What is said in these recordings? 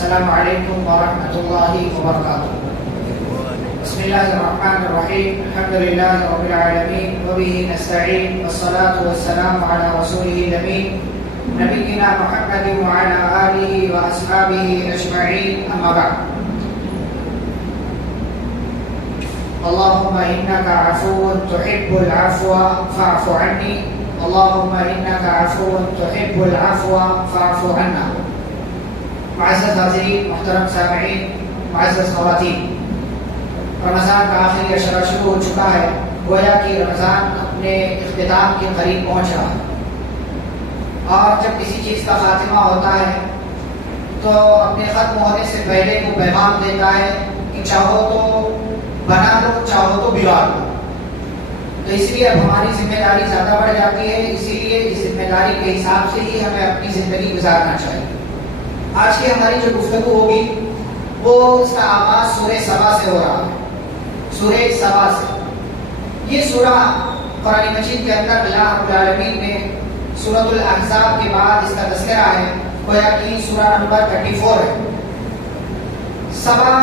السلام علیکم ورحمۃ اللہ وبرکاتہ. بسم اللہ الرحمن الرحیم. الحمد للہ رب العالمین وبہ نستعین والصلاة والسلام علی رسولہ الامین نبینا محمد وعلی آلہ واصحابہ اجمعین. اما بعد. اللهم إنك عفو تحب العفو فاعف عني. اللهم إنك عفو تحب العفو فاعف عنا. معزز حاضرین، محترم سامعین، معزز خواتین، رمضان کا آخری اشرہ شروع ہو چکا ہے. گویا کہ رمضان اپنے اختتام کے قریب پہنچ رہا ہے، اور جب کسی چیز کا خاتمہ ہوتا ہے تو اپنے ختم ہونے سے پہلے وہ پیغام دیتا ہے کہ چاہو تو بنا لو، چاہو تو بگاڑ لو. تو اس لیے اب ہماری ذمہ داری زیادہ بڑھ جاتی ہے. اسی لیے اس ذمہ داری کے حساب سے ہی ہمیں اپنی زندگی گزارنا چاہیے. آج کی ہماری جو گفتگو ہوگی وہ اس کا آغاز سورہ سبا سے ہو رہا ہے. سورہ سبا سے، یہ سورہ قرآن مجید کے اندر اللہ رب العالمین نے سورۃ الاحزاب کے بعد اس کا تذکرہ ہے. گویا کہ سورہ نمبر 34 ہے. سبا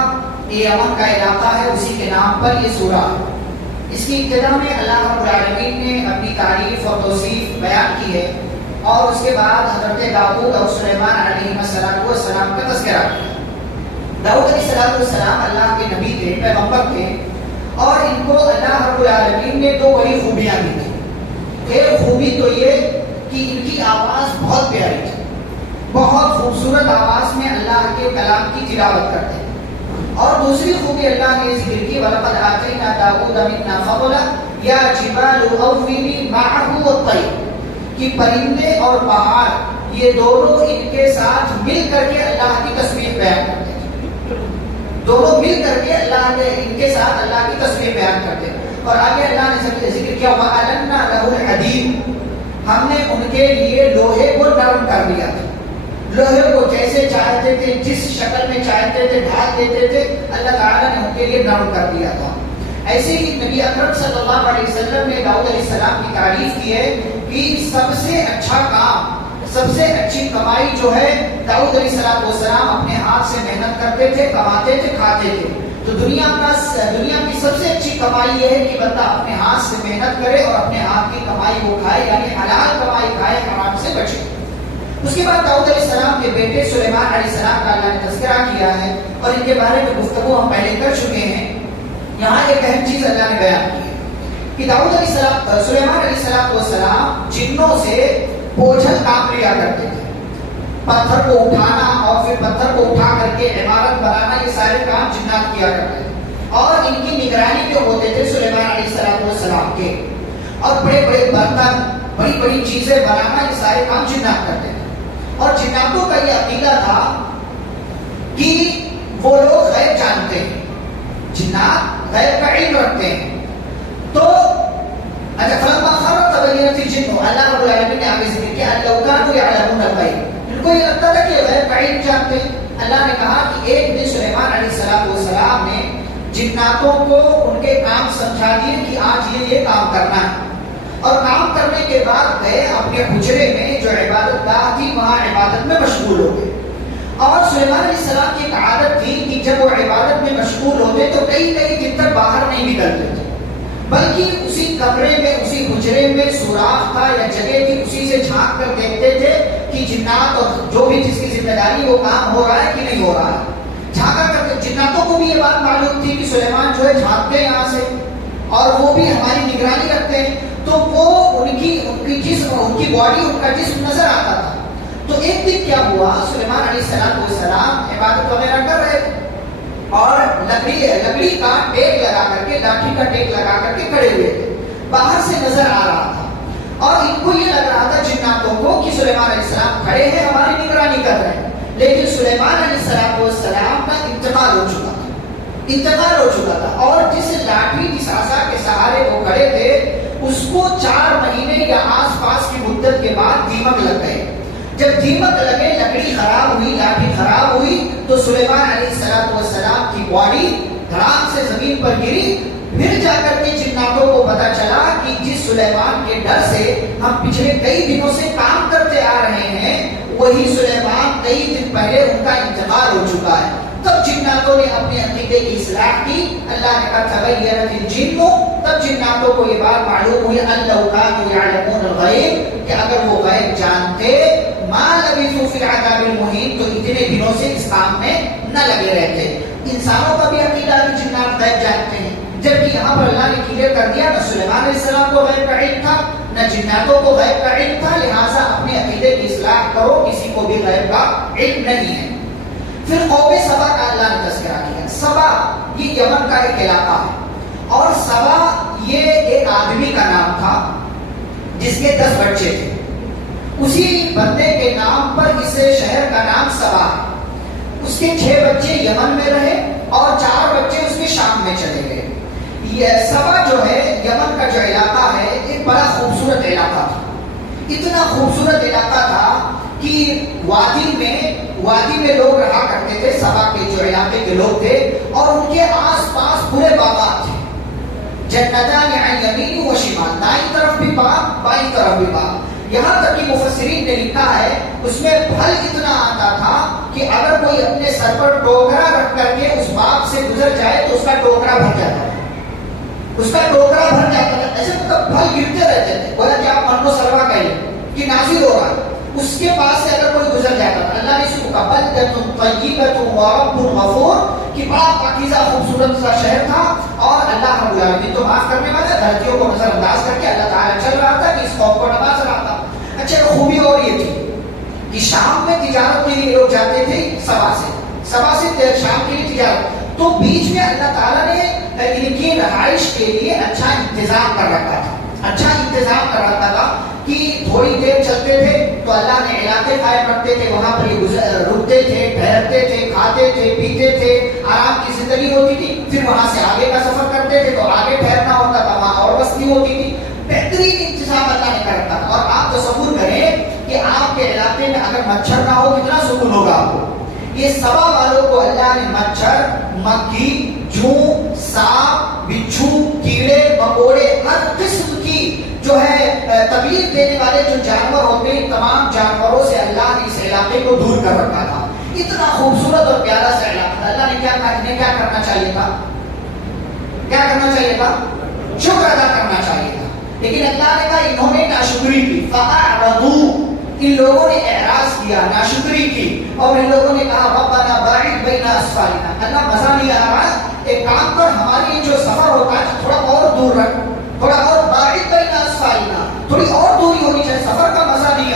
یہ یمن کا علاقہ ہے، اسی کے نام پر یہ سورہ ہے. اس کی ابتدا میں اللہ رب العالمین نے اپنی تعریف اور توصیف بیان کی ہے، اور اس کے بعد حضرت داؤد اور سلیمان علیہ السلام کا تذکرہ کیا. داؤد علیہ السلام اللہ کے نبی تھے، پیغمبر تھے، اور ان کو اللہ رب العالمین نے دو بڑی خوبیاں دی تھیں. ایک خوبی تو یہ کہ ان کی آواز بہت پیاری تھی، بہت خوبصورت آواز میں اللہ کے کلام کی تلاوت کرتے ہیں. اور دوسری خوبی اللہ نے ذکر کی، وَلَقَدْ آتَيْنَا دَاوُودَ مِنَّا فَضْلًا يَا جِبَالُ أَوِّبِي مَعَهُ وَالطَّيْرُ، کہ پرندے اور پہاڑ یہ دونوں ان کے ساتھ مل کر کے اللہ کی تسبیح بیان کرتے ہیں. دونوں مل کر کے اللہ نے ان کے ساتھ اللہ کی تسبیح بیان کرتے ہیں. اور آگے اللہ نے ذکر کیا وَأَلَنَّا لَهُ الْحَدِيدَ، ہم نے ان کے لیے لوہے کو نرم کر دیا تھا. لوہے کو جیسے چاہتے تھے، جس شکل میں چاہتے تھے ڈھال دیتے تھے، اللہ تعالیٰ نے ان کے لیے نرم کر دیا تھا. ایسے ہی نبی اکرم صلی اللہ علیہ وسلم نے داؤد علیہ السلام کی تعریف کی ہے کہ سب سے اچھا کام، سب سے اچھی کمائی جو ہے، داؤد علیہ السلام اپنے ہاتھ سے محنت کرتے تھے، کماتے تھے، کھاتے تھے. تو دنیا کی سب سے اچھی کمائی یہ ہے کہ بندہ اپنے ہاتھ سے محنت کرے اور اپنے ہاتھ کی کمائی کو کھائے، یعنی حلال کمائی کھائے، حرام سے بچے. اس کے بعد داؤد علیہ السلام کے بیٹے سلیمان علیہ السلام کا اللہ نے تذکرہ کیا ہے، اور ان کے بارے میں گفتگو ہم پہلے کر چکے ہیں. یہاں ایک اہم چیز اللہ نے بیان کی ہے کہ داؤد علیہ سلیمان علیہ السلام جنوں سے بوجھل کام لیا کرتے تھے. پتھر کو اٹھانا اور پھر پتھر کو اٹھا کر کے عمارت بنانا، یہ سارے کام جنات کیا کرتے تھے. اور ان کی نگرانی جو ہوتے تھے سلیمان علیہ السلام کے، اور بڑے بڑے برتن، بڑی بڑی چیزیں بنانا، یہ سارے کام جنات کرتے تھے. اور جناتوں کا یہ عقیدہ تھا کہ وہ لوگ غیب جانتے ہیں، جنات غیب کا علم رکھتے ہیں. تو فلما خر تبینت الجن، اللہ رب العالمین نے آگے ذکر کیا لو کانوا یعلمون الغیب، ان کو یہ لگتا تھا کہ غیب کا علم جانتے ہیں. اللہ نے کہا کہ ایک دن سلیمان علیہ السلام نے جناتوں کو ان کے کام سمجھا دیے کہ آج یہ کام کرنا ہے. اور کام کرنے کے بعد گئے اپنے حجرے میں جو عبادت گاہ تھی، وہاں عبادت میں مشغول ہو گئے. اور سلیمان علیہ السلام کی ایک عادت تھی کہ جب وہ عبادت میں مشغول ہوتے تو کئی دن تک باہر نہیں نکلتے تھے، بلکہ اسی کمرے میں، اسی حجرے میں سوراخ تھا یا جگہ تھی، اسی سے جھانک کر دیکھتے تھے کہ جنات اور جو بھی جس کی ذمہ داری وہ کام ہو رہا ہے کہ نہیں ہو رہا ہے. جھانکا کرتے. جناتوں کو بھی یہ بات معلوم تھی کہ سلیمان جو ہے جھانکتے ہیں یہاں سے، اور وہ بھی ہماری نگرانی رکھتے ہیں. تو وہ ان کی جسم، ان کی باڈی، ان کا جسم نظر آتا تھا. تو ایک دن کیا ہوا، سلیمان علیہ السلام عبادت وغیرہ کر رہے تھے، اور لکڑی کا ٹیک لگا کر کے، لاٹھی کا ٹیک لگا کر کے کھڑے ہوئے تھے. باہر سے نظر آ رہا تھا، اور ان کو یہ لگ رہا تھا جناتوں کو کہ سلیمان علیہ السلام کھڑے ہیں، ہماری نگرانی کر رہے ہیں. لیکن سلیمان علیہ السلام کا انتقال ہو چکا تھا، اور جس لاٹھی، جس عصا کے سہارے وہ کھڑے تھے، اس کو 4 مہینے یا آس پاس کی مدت کے بعد دیمک لگ گئے. جب دیمک لگے، لکڑی خراب ہوئی، لاٹھی خراب ہوئی، تو سلیمان علیہ السلام کی باڈی دھڑام سے زمین پر گری. پھر جا کر کے جناتوں کو پتا چلا کہ جس سلیمان کے ڈر سے ہم پچھلے کئی دنوں سے کام کرتے آ رہے ہیں، وہی سلیمان کئی دن پہلے ان کا انتقال ہو چکا ہے. تب جناتوں نے اپنے عقیدے کی اصلاح کی. اللہ نے کہا تبینت الجن، تب جناتوں کو یہ بات معلوم ہوئی ان لو كانوا يعلمون الغیب، کہ اگر وہ غیب جانتے ما لبثوا في العذاب المهین، تو اتنے دنوں سے اس کام میں نہ لگے رہتے. انسانوں کا بھی عقیدہ کہ جنات غیب جانتے ہیں، جبکہ یہاں پر اللہ نے کلیئر کر دیا نہ سلیمان علیہ السلام کو غیب کا علم تھا نہ جناتوں کو غیب کا علم تھا. لہٰذا اپنے عقیدے کی اصلاح کرو، کسی کو بھی غیب کا علم نہیں ہے. پھر قوم سبا کا اللہ نے تذکرہ کیا. سبا یہ یمن کا ایک علاقہ ہے، اور سبا یہ ایک آدمی کا نام تھا جس کے 10 بچے تھے. اسی بندے کے نام پر اس شہر کا نام سبا ہے. اس کے 6 بچے یمن میں رہے اور 4 بچے اس کے شام میں چلے گئے. یہ سبا جو ہے یمن کا جو علاقہ ہے ایک بڑا خوبصورت علاقہ تھا. اتنا خوبصورت علاقہ تھا کہ وادی میں لوگ رہا کرتے تھے. سبا کے جو علاقے کے لوگ تھے اور ان کے آس پاس پورے باغات تھے. جنتان عن یمین و شمال، دائیں طرف بھی باغ بائیں طرف بھی باغ. یہاں تک کہ مفسرین نے لکھا ہے اس میں پھل اتنا آتا تھا کہ اگر کوئی اپنے سر پر ٹوکرا رکھ کر کے اس باغ سے گزر جائے تو اس کا ٹوکرا بھر جاتا تھا. اس کا ٹوکرا بھر جاتا تھا. ایسے مطلب پھل گرتے رہتے تھے. بولا کہ آپ من کو سلوا کہیے کہ نازل ہو رہا. اس کے پاس سے اگر کوئی گزر جاتا تھا، اللہ نے اس کو کہا بلدۃ طیبۃ ورب غفور، کہ بڑا پاکیزہ خوبصورت سا شہر تھا اور اللہ رب العالمین تو معاف کرنے والا، غلطیوں کو نظر انداز کر کے اللہ تعالیٰ چل رہا تھا کہ اس قوم کو نواز رہا تھا. اچھا خوبی اور یہ تھی کہ شام میں تجارت کے لیے لوگ جاتے تھے سبا سے شام کے لیے تجارت. تو بیچ میں اللہ تعالیٰ نے ان کی رہائش کے لیے اچھا انتظام کر رکھا تھا کہ تھوڑی دیر چلتے تھے تو اللہ نے علاقے قائم رکھتے تھے. وہاں پر یہ رکتے تھے، ٹھہرتے تھے، کھاتے تھے، پیتے تھے، آرام کی زندگی ہوتی تھی. پھر وہاں سے آگے کا سفر کرتے تھے تو آگے ٹھہرنا ہوتا تھا، وہاں اور بستی ہوتی تھی. بہترین انتظام اللہ نے کر رکھا تھا. اور آپ تصور کریں کہ آپ کے علاقے میں اگر مچھر نہ ہو کتنا سکون ہوگا آپ کو. یہ سبا والوں کو اللہ نے مچھر، مکھی، جوں، سانپ، بچھو، کیڑے مکوڑے، ہر قسم کی جو ہے تکلیف دینے والے جو جانور ہوتے ہیں، تمام جانوروں سے اللہ نے اس علاقے کو دور کر رکھا تھا. اتنا خوبصورت اور پیارا سا علاقہ تھا. اللہ نے کیا کہا، انہیں کیا کرنا چاہیے تھا؟ شکر ادا کرنا چاہیے تھا. لیکن اللہ نے کہا انہوں نے ناشکری کی. فَأَعْرَضُوا، ان لوگوں نے اعراض کیا، ناشکری کی. اور ان لوگوں نے کہا رَبَّنَا بَاعِدْ بَيْنَ أَصْفَارِنَا، اللہ مزہ نہیں آ رہا، ایک کام کر، ہماری جو سفر ہوتا ہے تھوڑا اور دور رکھ، تھوڑا اور بَاعِدْ بَيْنَ أَصْفَارِنَا، تھوڑی اور دوری ہونی چاہیے. سفر کا مزہ نہیں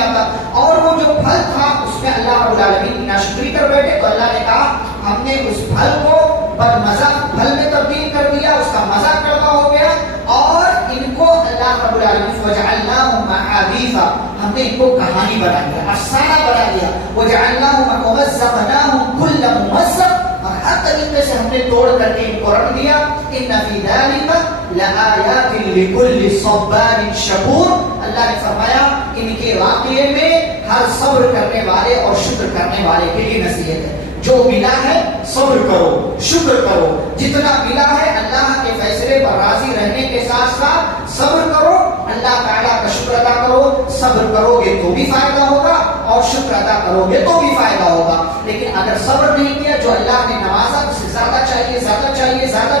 آتا. اور وہ جو پھل تھا اس میں اللہ رب العالمین کی ناشکری کر بیٹھے. تو اللہ نے کہا ہم نے اس پھل کو بدمزہ پھل میں تبدیل کر دیا، اس کا مزہ کڑوا ہو گیا. اور ان کو اللہ رب العالمین وجعلناہم احادیثا، ہم نے ان کو کہانی بنا دیا، افسانہ بنا دیا. وجعلناہم ومزقناہم کل ممزق، اور ہر طریقے سے ہم نے توڑ کر کے ان کو رکھ دیا. ان فی ذلک لآیات لکل صبار شکور، اللہ نے فرمایا ان کے واقعے میں ہر صبر کرنے والے اور شکر کرنے والے کے لیے نصیحت ہے. جو ملا ہے صبر کرو، شکر کرو. جتنا ملا ہے اللہ کے فیصلے پر راضی رہنے کے ساتھ ساتھ صبر کرو، اللہ تعالیٰ کا شکر ادا کرو. صبر کرو گے تو بھی فائدہ ہوگا اور شکر ادا کرو گے تو بھی فائدہ ہوگا. لیکن اگر صبر نہیں کیا، جو اللہ نے نوازا اس سے زیادہ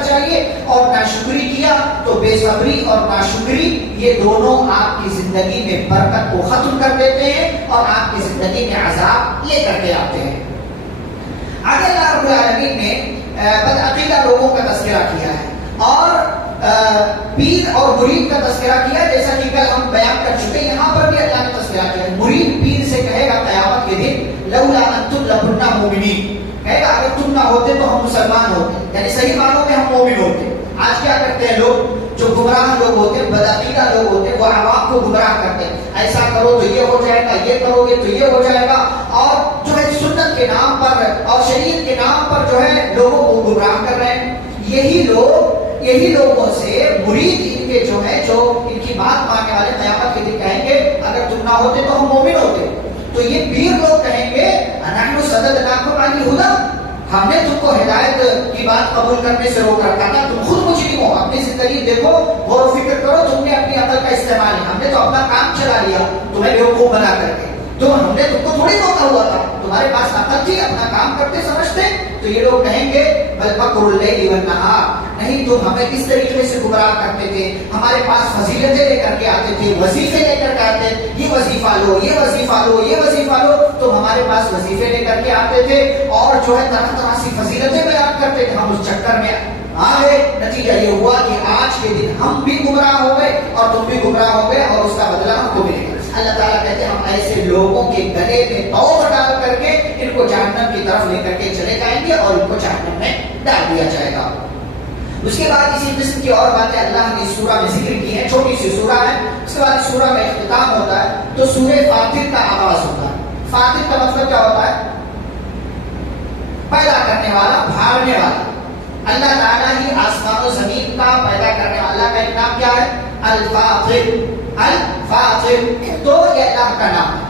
چاہیے اور ناشکری کیا، تو بے صبری اور ناشکری یہ دونوں آپ کی زندگی میں برکت کو ختم کر دیتے ہیں اور آپ کی زندگی میں عذاب لے کر کے آتے ہیں. آگے اللہ رب العالمین نے بدعقیدہ لوگوں کا تذکرہ کیا ہے اور پیر اور مرید کا تذکرہ کیا. جیسا کہ کل ہم بیان کر چکے، یہاں پر بھی اللہ نے تذکرہ کیا. مرید پیر سے کہے گا قیامت کے دن لولا انتم لکننا مومنین، کہے گا اگر تم نہ ہوتے تو ہم مسلمان ہوتے، یعنی صحیح معنوں میں ہم مومن ہوتے. آج کیا کرتے ہیں لوگ، جو گمراہ لوگ ہوتے ہیں، بدعقیدہ لوگ ہوتے ہیں، وہ عوام کو گمراہ کرتے ہیں. ایسا کرو تو یہ ہو جائے گا، یہ کرو گے تو یہ ہو جائے گا. اور جو ہے سنت کے نام پر اور شریعت کے نام پر جو ہے لوگوں کو گمراہ کر رہے ہیں. یہی لوگوں سے مرید ان کے جو ہے، جو ان کی بات ماننے والے قیامت کے دن کہیں گے اگر تم نہ ہوتے تو ہم مومن ہوتے. تو یہ پیر لوگ کہیں گے نحن صددناکم عن الہدی، ہم نے تم کو ہدایت کی بات قبول کرنے سے روک رکھا تھا، تم خود مجرم ہو. اپنی زندگی دیکھو، غور و فکر کرو، تم نے اپنی عقل کا استعمال ہے، ہم نے تو اپنا کام چلا لیا تمہیں بیوقوف بنا کر کے. تو ہم نے تم کو تھوڑی روکا ہوا تھا، تمہارے پاس عقل تھی، اپنا کام کرتے سمجھتے. تو یہ لوگ کہیں گے بل مکر اللیل والنہار، نہیں تم ہمیں کس طریقے سے گمراہ کرتے تھے، ہمارے پاس فضیلتیں لے کر کے آتے تھے، وظیفے لے کر کے آتے، یہ وظیفہ لو، یہ وظیفہ لو، یہ وظیفہ لو. تو ہمارے پاس وظیفے لے کر کے آتے تھے اور جو ہے طرح طرح سی فضیلتیں بیان کرتے تھے. ہم اس چکر میں آ گئے، نتیجہ یہ ہوا کہ آج کے دن ہم بھی گمراہ ہو گئے اور تم بھی گمراہ ہو گئے اور اس کا بدلہ ہم کو ملے گا. اللہ تعالیٰ کہتے ہیں ہم ایسے لوگوں کے گلے میں توق ڈال کر کے ان کو جہنم کی طرف لے کر کے چلے جائیں گے اور ان کو جہنم میں ڈال دیا جائے گا. اس کے بعد اسی قسم کی اور باتیں اللہ نے اس سورہ میں ذکر کی ہیں. چھوٹی سی سورہ ہے، اس کے بعد اس سورہ میں اختتام ہوتا ہے تو سورہ فاطر کا آغاز ہوتا ہے. فاطر کا مطلب کیا ہوتا ہے؟ پیدا کرنے والا، بھاڑنے والا. اللہ تعالیٰ ہی آسمان و زمین کا پیدا کرنے والا کا ایک نام کیا ہے؟ الفاطر. الفاطر تو یہ اللہ کا نام ہے.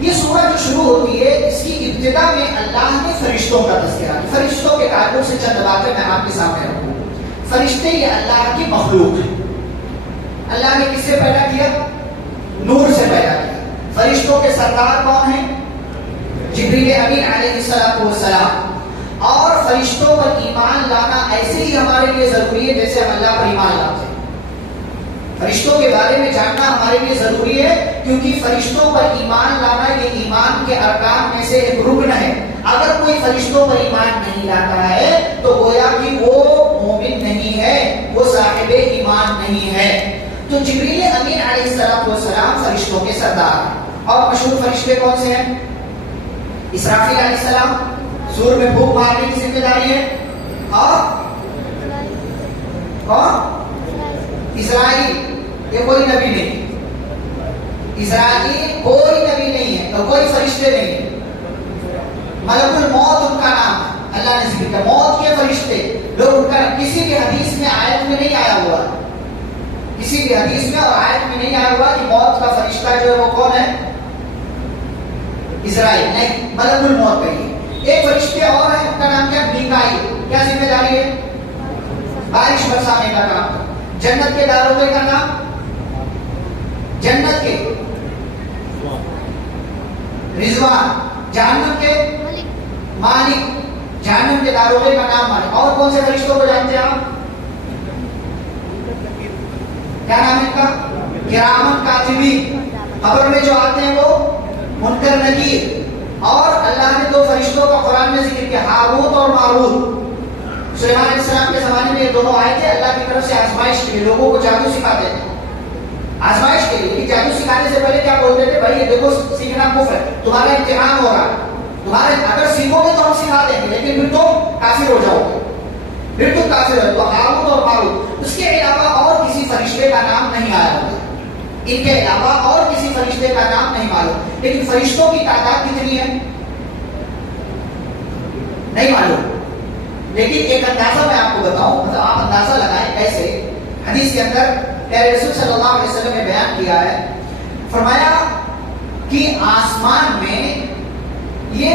یہ سورہ جو شروع ہوتی ہے اس کی ابتدا میں اللہ نے فرشتوں کا تذکرہ. فرشتوں کے تعلق سے چند باتیں میں آپ کے سامنے رکھوں. فرشتے یہ اللہ کی مخلوق ہے. اللہ نے کس سے پیدا کیا؟ نور سے پیدا کیا. فرشتوں کے سردار کون ہیں؟ جبریل امین علیہ السلام. اور فرشتوں پر ایمان لانا ایسے ہی ہمارے لیے ضروری ہے جیسے ہم اللہ پر ایمان لاتے ہیں. فرشتوں کے بارے میں جاننا ہمارے لیے ضروری ہے کیونکہ فرشتوں پر ایمان لانا یہ ایمان کے ارکان میں سے ایک رکن ہے. اگر کوئی فرشتوں پر ایمان نہیں لاتا ہے تو گویا کہ وہ مومن نہیں ہے، وہ صاحب ایمان نہیں ہے. تو جبریل امین علیہ السلام فرشتوں کے سردار ہیں. اور مشہور فرشتے کون سے ہیں؟ اسرافیل علیہ السلام، سور میں پھونک مارنے کی ذمہ داری ہے. اور اسرائیل، یہ کوئی نبی نہیں. اسرائیل کوئی نبی نہیں ہے اور کوئی فرشتے نہیں ہے. ملک الموت ان کا نام ہے. اللہ نے ذکر کیا موت کے فرشتے لوگ ان کا کسی بھی حدیث میں آیت میں نہیں آیا ہوا، کسی بھی حدیث میں اور آیت میں نہیں آیا ہوا کہ موت کا فرشتہ جو ہے وہ کون ہے؟ اسرائیل نہیں، ملک الموت کا ہی. ایک فرشتے اور ہیں ان کا نام کیا؟ میکائیل. کیا ذمہ داری ہے؟ بارش برسانے کا کام. جنت کے داروغے کا نام؟ جنت کے رضوان. جہنم کے مالک. جہنم کے داروغے کا نام مالک. اور کون سے فرشتوں کو جانتے ہیں آپ؟ کیا نام ہے ان کا؟ کرامن کاتبین. خبر میں جو آتے ہیں وہ منکر نکیر. اور اللہ نے دو فرشتوں کا قرآن میں ذکر کیا، ہاروت اور ماروت. سلیمان علیہ السلام کے زمانے میں یہ دونوں آئے تھے اللہ کی طرف سے آزمائش کے لیے. لوگوں کو جادو سکھاتے تھے آزمائش کے لیے. جادو سکھانے سے پہلے کیا بولتے تھے؟ بھائی یہ دیکھو سیکھنا کفر ہے، تمہارا امتحان ہو رہا ہے، تمہارے اگر سیکھو گے تو ہم سکھا دیں گے لیکن پھر تم کافر ہو جاؤ گے، پھر تم کافر ہو. تو ہاروت اور ماروت. اس کے علاوہ اور کسی فرشتے کا نام نہیں آیا ہوتا. ان کے علاوہ اور کسی فرشتے کا نام نہیں معلوم. لیکن فرشتوں کی تعداد کتنی ہے نہیں معلوم. لیکن ایک اندازہ میں آپ کو بتاؤں، مطلب آپ اندازہ لگائیں کیسے. حدیث کے اندر پیارے رسول صلی اللہ علیہ وسلم نے بیان کیا ہے، فرمایا کہ آسمان میں یہ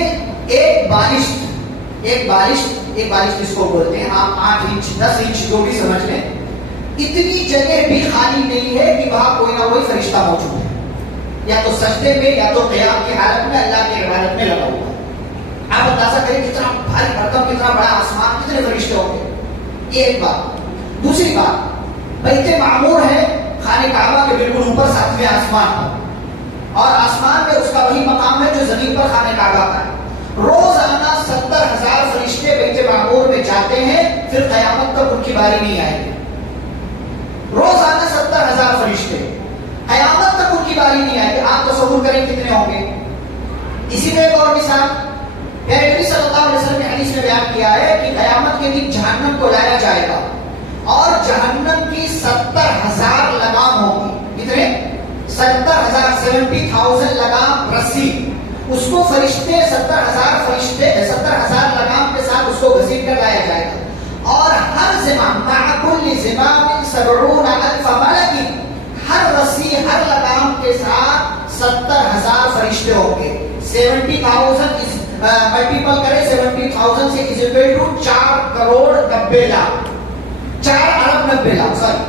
ایک بارش جس کو بولتے ہیں آپ 8 انچ 10 انچ جو بھی سمجھ لیں، اتنی جگہ بھی خالی نہیں ہے کہ وہاں کوئی نہ کوئی فرشتہ موجود ہے، یا تو سجدے میں یا تو قیام کی حالت میں اللہ کی عبادت میں لگا ہوا ہے. آپ اندازہ کریں کتنا بھاری بھرکم، کتنا بڑا آسمان، کتنے فرشتے ہوں گے. یہ ایک بات. دوسری بات، بیت معمور ہے خانہ کعبہ کے بالکل اوپر 7ویں آسمان پر، اور آسمان میں اس کا وہی مقام ہے جو زمین پر خانہ کعبہ کا ہے. روزانہ 70,000 فرشتے بیت معمور میں جاتے ہیں، پھر قیامت تک ان کی باری نہیں آئے گی. روزانہ 70,000 فرشتے، قیامت تک ان کی باری نہیں آئے گی. آپ تصور کریں کتنے ہوں گے. اسی میں ایک اور مثال، پیارے نبی صلی اللہ علیہ وسلم نے حدیث میں بیان کیا ہے کہ قیامت کے دن جہنم کو لایا جائے گا اور جہنم کی 70,000 لگام ہوگی. کتنے؟ 70,000 70,000 لگام رسی. اس کو فرشتے 70,000 فرشتے 70,000 لگام کے ساتھ اس کو گھسیٹ کر لایا جائے گا. اور ہر زمام مع کل زمام 70,000 ملک، ہر رسی ہر لگام کے ساتھ 70,000 فرشتے ہوں گے. 70,000 ملٹیپل کرے 70,000 سے is equal to 4 crore 90 lakh, 4 ارب 90 لاکھ، سوری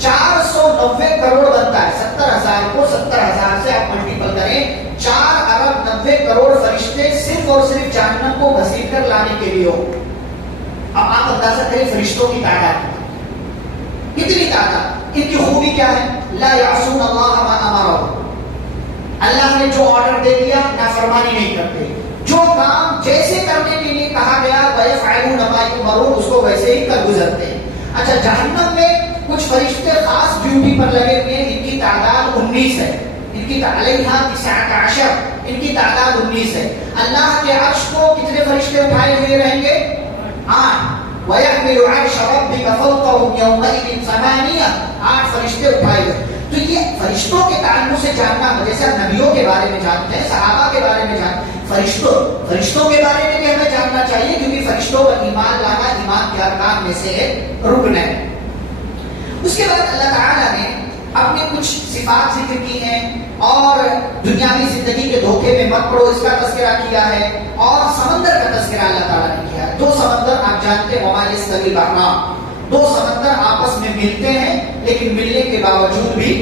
490 کروڑ بنتا ہے. 70,000 کو 70,000 سے آپ ملٹیپل کریں, 4 ارب 90 کروڑ فرشتے صرف اور صرف جہنم کو گھسیٹ کر لانے کے لیے ہو. اب آپ اندازہ کریں فرشتوں کی تعداد کتنی تعداد. ان کی خوبی کیا ہے؟ لا یعصون اللہ ما امرهم, اللہ نے جو آرڈر دے دیا نافرمانی نہیں کرتے, جو کام جیسے کرنے کے لیے کہا گیا وَيَفْعَلُونَ مَا يُؤْمَرُونَ اس کو ویسے ہی کر گزرتے ہیں. اچھا, جہنم میں کچھ فرشتے خاص ڈیوٹی پر لگے ہوئے ہیں, ان کی تعداد 19 ہے. ان کی علیہا 19, ان کی تعداد 19 ہے. اللہ کے عرش کو کتنے فرشتے اٹھائے ہوئے رہیں گے؟ 8. وَيَحْمِلُ عَرْشَ رَبِّكَ فَوْقَهُمْ يَوْمَئِذٍ 8 فرشتے اٹھائے ہوئے. تو یہ فرشتوں کے تعلق سے جاننا, جیسے ہم نبیوں کے بارے میں جانتے ہیں, صحابہ کے بارے میں جانتے ہیں, فرشتوں کے بارے میں بھی ہمیں جاننا چاہیے, کیونکہ فرشتوں پر ایمان لانا ایمان کے ارکان میں سے ایک رکن ہے. اس کے بعد اللہ تعالیٰ نے اپنے کچھ صفات ذکر کی ہیں, اور دنیاوی زندگی کے دھوکے میں مت پڑو اس کا تذکرہ کیا ہے, اور سمندر کا تذکرہ اللہ تعالیٰ نے کیا ہے. 2 سمندر آپ جانتے ہیں, وما یستوی البحران, 2 سمندر آپس میں ملتے ہیں لیکن ملنے کے باوجود بھی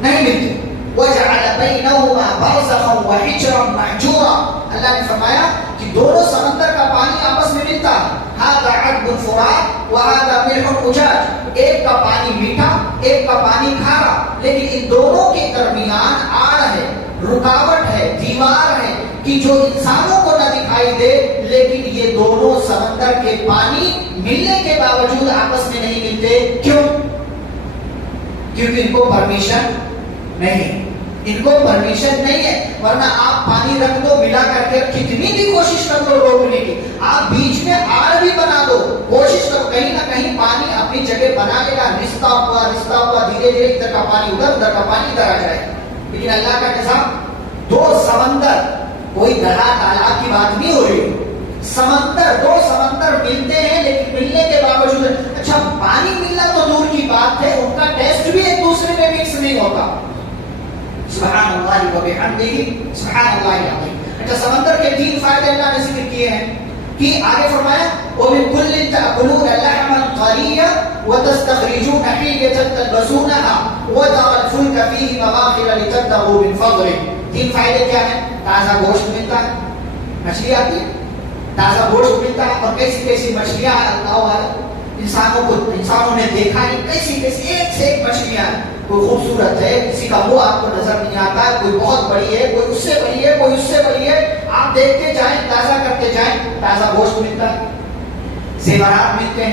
نہیں ملتے. وَجَعَلَ بَيْنَهُمَا بَرْزَخًا وَحِجْرًا مَحْجُورًا, اللہ نے فرمایا کہ دونوں سمندر کا پانی آپس میں ملتا ہے. هَذَا عَذْبٌ فُرَاتٌ وَهَذَا مِلْحٌ أُجَاجٌ, ایک کا پانی میٹھا ایک کا پانی کھارا, لیکن ان دونوں کے درمیان آڑ ہے, رکاوٹ ہے, دیوار ہے کہ جو انسانوں کو نہ دکھائی دے, لیکن یہ دونوں سمندر کے پانی ملنے کے باوجود آپس میں نہیں ملتے. کیوں؟ کیونکہ ان کو پرمیشن نہیں, ان کو پرمیشن نہیں ہے. ورنہ آپ پانی رکھ دو ملا کر کے, کتنی بھی کوشش کر دو روکنے کی, آپ بیچ میں آڑ بھی بنا دو, کوشش کرو, کہیں نہ کہیں پانی اپنی جگہ بنا لے گا. رشتہ ہوا دھیرے دھیرے ادھر کا پانی ادھر کا پانی ادھر آ جائے. لیکن اللہ کا نظام 2 سمندر, کوئی دریا تالاب کی بات نہیں ہو رہی, سمندر 2 سمندر ملتے ہیں لیکن ملنے کے باوجود, اچھا پانی ملنا تو دور کی بات ہے, ان کا ٹیسٹ بھی ایک دوسرے میں مکس نہیں ہوتا. سبحان اللہ و بحمدہ سبحان اللہ العظیم. اچھا, سمندر کے 3 فائدے اللہ نے ذکر کیے ہیں کہ آگے فرمایا وَمِن كُلٍّ تَأْكُلُونَ لَحْمًا طَرِيًّا وَتَسْتَخْرِجُونَ حِلْيَةً تَلْبَسُونَهَا وَتَرَى الْفُلْكَ فِيهِ مَوَاخِرَ لِتَبْتَغُوا مِن فَضْلِهِ. 3 فائدے کیا ہیں؟ تازہ گوشت ملتا ہے, مچھلی آتی ہے, تازہ گوشت ملتا ہے, اور کیسی کیسی مچھلیاں انسانوں نے دیکھا ہے, کیسی کیسی ایک سے ایک مچھلیاں, کوئی خوبصورت ہے, کسی کا وہ آپ کو نظر نہیں آتا ہے, کوئی بہت بڑی ہے, کوئی اس سے بڑی ہے, کوئی اس سے بڑی ہے, آپ دیکھتے جائیں, تازہ کرتے جائیں, تازہ گوشت ملتا ہے. زیورات ملتے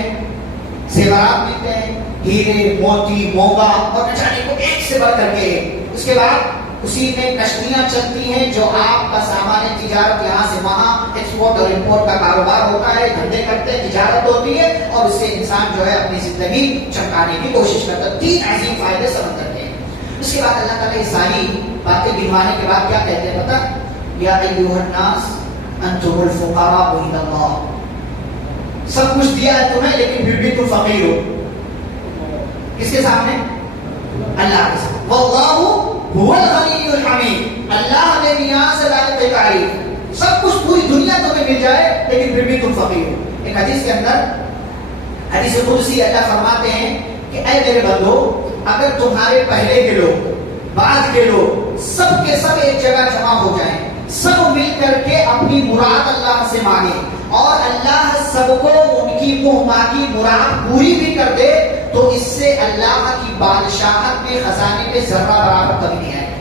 ہیں, ہیرے موتی موگا اور نہ جانے کو ایک سے بڑھ کر کے. اس کے بعد اسی میں کشتیاں چلتی ہیں جو آپ کا سامان تجارت یہاں سے وہاں ایکسپورٹ اور امپورٹ کا کاروبار ہوتا ہے, دھندے کرتے ہیں, تجارت ہوتی ہے, اور اس سے انسان جو ہے اپنی زندگی چمکانے کی کوشش کرتا ہے. 3 عظیم فائدے سمندر کے. اس کے بعد اللہ تعالیٰ یہ ساری باتیں گنوانے کے بعد کیا کہتے ہیں پتہ؟ یا ایھا الناس انتم الفقراء الی اللہ, سب کچھ دیا ہے تمہیں لیکن پھر بھی تم فقیر ہو. کس کے سامنے؟ اللہ کے سامنے. واللہ هو الغنی الحمید, اللہ نے نیاز سے لائق تعریف, سب کچھ پوری دنیا تمہیں مل جائے لیکن پھر بھی تم فقیر ہو. ایک حدیث کے اندر, حدیث قدسی, اللہ فرماتے ہیں کہ اے میرے بندو, اگر تمہارے پہلے کے لوگ بعد کے لوگ سب کے سب ایک جگہ جمع ہو جائیں, سب مل کر کے اپنی مراد اللہ سے مانگے, اور اللہ سب کو ان کی منہ مانگی مراد پوری بھی کر دے, تو اس سے اللہ کی بادشاہت میں خزانے میں ذرہ برابر کمی نہیں آئے.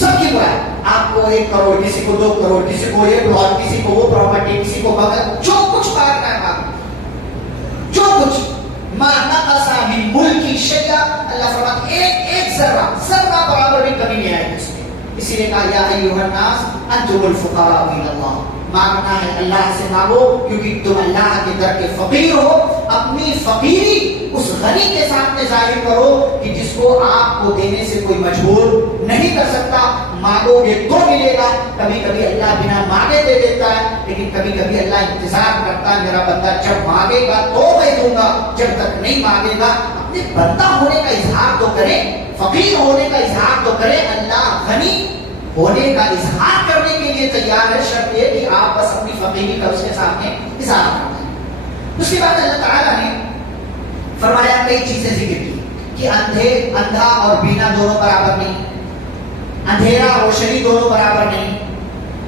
سب کی مراد, آپ کو 1 کروڑ, کسی کو 2 کروڑ, کسی کو 1 لاکھ, کسی کو وہ پراپرٹی, کسی کو بغل, جو کچھ مانگنا ہے مانگو, جو کچھ ما نقص من ملک شیئا, اللہ فرماتا ہے ایک ذرہ برابر بھی کمی نہیں آئے اس میں. اسی لیے کہا یا ایھا الناس انتم الفقراء الی اللہ, مانگنا ہے اللہ سے مانگو کیونکہ تم اللہ کے در کے فقیر ہو. اپنی فقیری اس غنی کے سامنے ظاہر کرو کہ جس کو آپ کو دینے سے کوئی مجبور نہیں کر سکتا. مانگو گے تو ملے گا. کبھی کبھی اللہ بنا مانگے دے دیتا ہے, لیکن کبھی کبھی اللہ انتظار کرتا ہے میرا بندہ جب مانگے گا تو میں دوں گا, جب تک نہیں مانگے گا اپنے بندہ ہونے کا اظہار تو کرے, فقیر ہونے کا اظہار تو کرے. اللہ غنی ہونے کا اظہار کرنے کے لیے تیار ہے, شرط یہ کہ آپ بس اپنی فقیری کا اس کے سامنے اظہار کرنا ہے. اس کے بعد اللہ تعالیٰ نے فرمایا کئی چیزیں ذکر کی کہ اندھا اور بینا دونوں برابر نہیں، اندھیرا روشنی دونوں برابر نہیں،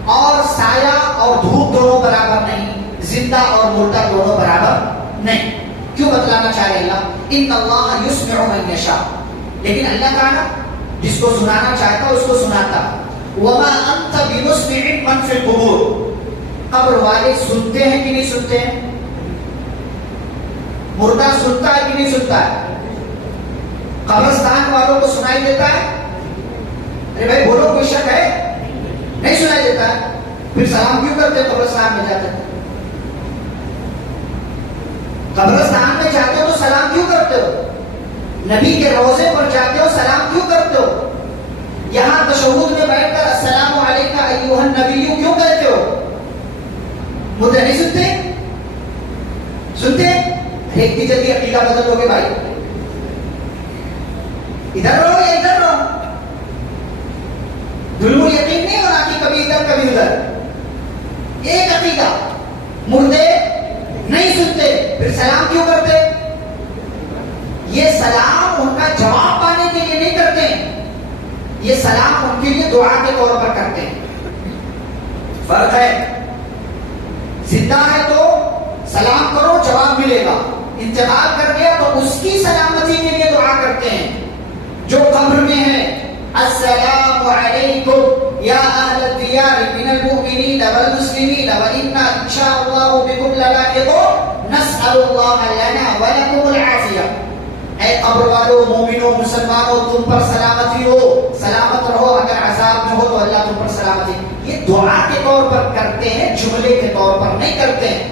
اور سایہ اور دھوپ دونوں برابر نہیں، زندہ اور مردہ دونوں برابر نہیں۔ کیوں بتلانا چاہے اللہ؟ ان اللہ یسمع من یشاء، لیکن اللہ تعالیٰ جس کو سنانا چاہتا اس کو سناتا۔ وما انت بمسمع من فی القبور، قبر والے سنتے ہیں کہ نہیں سنتے ہیں؟ مردہ سنتا ہے کہ نہیں سنتا ہے؟ قبرستان والوں کو سنائی دیتا ہے؟ ارے بھائی بولو، کوئی شک ہے؟ نہیں سنائی دیتا ہے؟ پھر سلام کیوں کرتے قبرستان میں جاتے ہیں؟ قبرستان میں جاتے ہو تو سلام کیوں کرتے ہو؟ نبی کے روضے پر جاتے ہو سلام کیوں کرتے ہو؟ یہاں تشہد میں بیٹھ کر السلام علیکہ ایھا النبی کیوں کہتے ہو؟ مردے نہیں سنتے؟ سنتے؟ اتنی جلدی عقیدہ بدل لو گے بھائی؟ ادھر رہو یا ادھر رہو؟ ظلم یقین نہیں ہونا کہ کبھی ادھر کبھی ادھر، ایک عقیدہ۔ مردے نہیں سنتے پھر سلام کیوں کرتے؟ یہ سلام ان کا جواب پانے کے لیے نہیں کرتے، یہ سلام ان کے لیے دعا کے طور پر کرتے ہیں۔ فرق ہے، زندہ ہے تو سلام کرو جواب ملے گا، انتقال کر گیا تو اس کی سلامتی کے لیے دعا کرتے ہیں۔ جو قبر میں ہے السلام علیکم یا اہل الدیار من المؤمنین والمسلمین وانا ان شاء اللہ بکم للاحقون نسأل اللہ لنا ولکم العافیہ۔ اے قبر والوں، مومنوں، مسلمانوں، تم پر سلامتی ہو، سلامت رہو، اگر عذاب میں ہو تو اللہ تم پر سلامتی۔ یہ دعا کے طور پر کرتے ہیں، جملے کے طور پر نہیں کرتے ہیں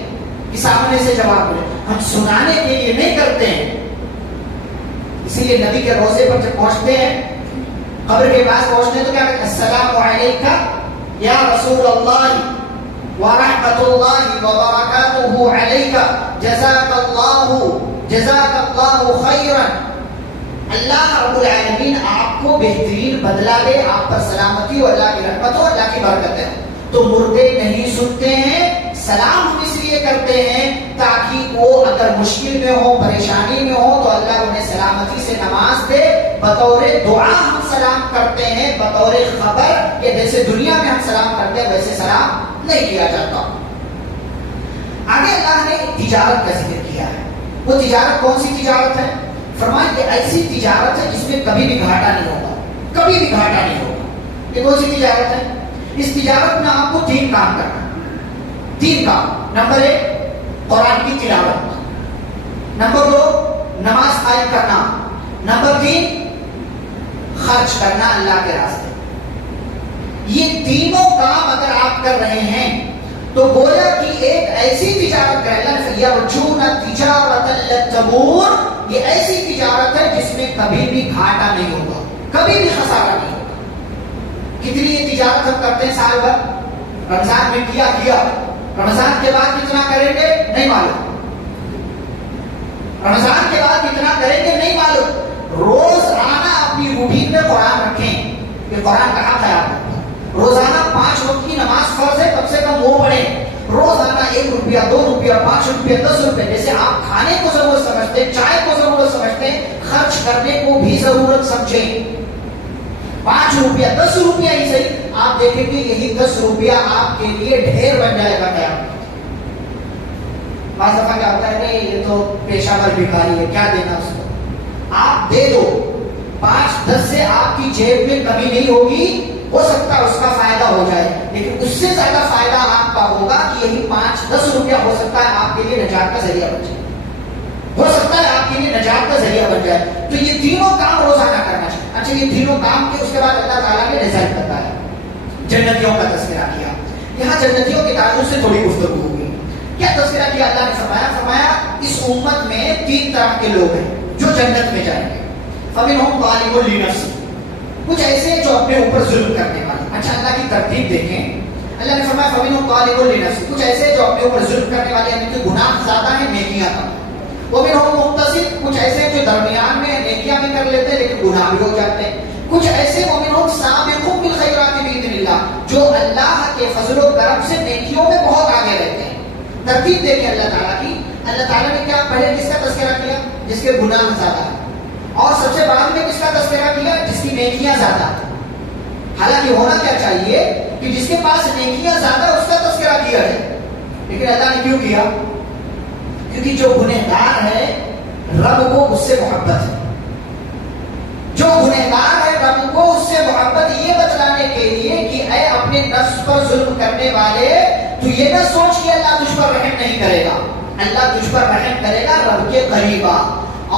کہ سامنے سے جواب ملے۔ ہم سنانے کے لیے نہیں کرتے ہیں۔ اسی لیے نبی کے روضے پر جب پہنچتے ہیں، قبر کے پاس پہنچتے ہیں تو کیا کہتے ہیں؟ السلام علیکہ یا رسول اللہ ورحمۃ اللہ وبرکاتہ علیکہ جزاک اللہ خیرا۔ اللہ رب العالمین آپ کو بہترین بدلہ دے، آپ پر سلامتی ہو، اللہ کی رحمت ہو، اللہ کی برکت ہے۔ تو مردے نہیں سنتے ہیں، سلام ہم اس لیے کرتے ہیں تاکہ وہ اگر مشکل میں ہو، پریشانی میں ہو تو اللہ انہیں سلامتی سے نماز دے۔ بطور دعا ہم سلام کرتے ہیں، بطور خبر کہ جیسے دنیا میں ہم سلام کرتے ہیں ویسے سلام نہیں کیا جاتا۔ آگے اللہ نے تجارت کا ذکر کیا ہے۔ وہ تجارت کون سی تجارت ہے؟ فرمایا کہ ایسی تجارت ہے جس میں کبھی بھی گھاٹا نہیں ہوگا، کبھی بھی گھاٹا نہیں ہوگا۔ یہ کون سی تجارت ہے؟ اس تجارت میں آپ کو 3 کام کرنا، 3 کام۔ نمبر 1 قرآن کی تلاوت، نمبر 2 نماز قائم کرنا، نمبر 3 خرچ کرنا اللہ کے راستے۔ یہ تینوں کام اگر آپ کر رہے ہیں تو گویا کہ ایک ایسی تجارت کر اللہ نے یرجون تجارت لن تبور، یہ ایسی تجارت ہے جس میں کبھی بھی گھاٹا نہیں ہوگا، کبھی بھی خسارہ نہیں ہوگا۔ کتنی یہ تجارت ہم کرتے ہیں سال بھر؟ رمضان میں کیا، رمضان کے بعد کتنا کریں گے نہیں معلوم، رمضان کے بعد کتنا کریں گے نہیں معلوم۔ روزانہ اپنی روٹین میں قرآن رکھیں کہ قرآن کا حق ہے آپ کو۔ روزانہ 5 وقت کی نماز فرض ہے، کم سے کم وہ پڑھیں۔ روزانہ 1 روپیہ 2 روپیہ 5 روپیہ 10 روپیہ، جیسے آپ کھانے کو ضرورت سمجھتے ہیں، چائے کو ضرورت سمجھتے ہیں، خرچ کرنے کو بھی ضرورت سمجھیں۔ 5 روپیہ 10 روپیہ ہی صحیح، آپ دیکھیں گے یہی 10 روپیہ آپ کے لیے ڈھیر بن جائے گا۔ کیا بعض دفعہ کیا ہوتا ہے کہ یہ تو پیشہ ور بھکاری ہے، کیا دینا اس کو، آپ دے دو۔ 5-10 سے آپ کی جیب میں کمی نہیں ہوگی، ہو سکتا ہے اس کا فائدہ ہو جائے، لیکن اس سے زیادہ فائدہ آپ کا ہوگا کہ یہی 5-10 روپیہ ہو سکتا ہے آپ کے لیے نجات کا ذریعہ بن جائے، ہو سکتا ہے آپ کے لیے نجات کا ذریعہ بن جائے۔ تو یہ تینوں کام روزانہ کرنا چاہیے۔ اچھا، یہ تینوں کام کے اس کے بعد اللہ تعالیٰ نے رزلٹ بتایا، جنتیوں کا تذکرہ کیا۔ یہاں جنتیوں کے تعلق سے تھوڑی گفتگو ہوگی۔ کیا تذکرہ کیا اللہ نے؟ فرمایا اس امت میں 3 طرح کے لوگ ہیں جو جنت میں جائیں گے۔ فمنہم ظالم لنفسہ، کچھ ایسے جو اپنے اوپر ظلم کرنے والے۔ اچھا، اللہ کی ترتیب دیکھیں، اللہ نے فرمایا فمنہم ظالم لنفسہ، کچھ ایسے جو اپنے اوپر ظلم کرنے والے ہیں، ان کے گناہ زیادہ ہیں نیکیاں کم۔ ومنہم مقتصد، کچھ ایسے جو درمیان میں نیکیاں بھی کر لیتے ہیں لیکن گناہ بھی ہو جاتے ہیں۔ کچھ ایسے ومنہم سابقون بالخیرات باذن اللہ، جو اللہ کے فضل و کرم سے نیکیوں میں بہت آگے رہتے ہیں۔ ترتیب دیکھیں اللہ تعالیٰ کی۔ اللہ تعالیٰ نے کیا پہلے کس کا تذکرہ کیا؟ جس کے گناہ زیادہ ہے، اور سب سے بعد میں کس کا تذکرہ کیا؟ جس کی نیکیاں زیادہ ہیں۔ حالانکہ ہونا کیا چاہیے کہ جس کے پاس نیکیاں زیادہ اس کا تذکرہ کیا ہے، لیکن اللہ نے کیوں کیا؟ کیونکہ جو گنہگار ہے رب کو اس سے محبت ہے، جو گنہگار ہے رب کو اس سے محبت یہ بتلانے کے لیے کہ اے اپنے نفس پر ظلم کرنے والے، تو یہ نہ سوچ کہ اللہ تجھ پر رحم نہیں کرے گا، اللہ تجھ پر رحم کرے گا رب کے قریب آ۔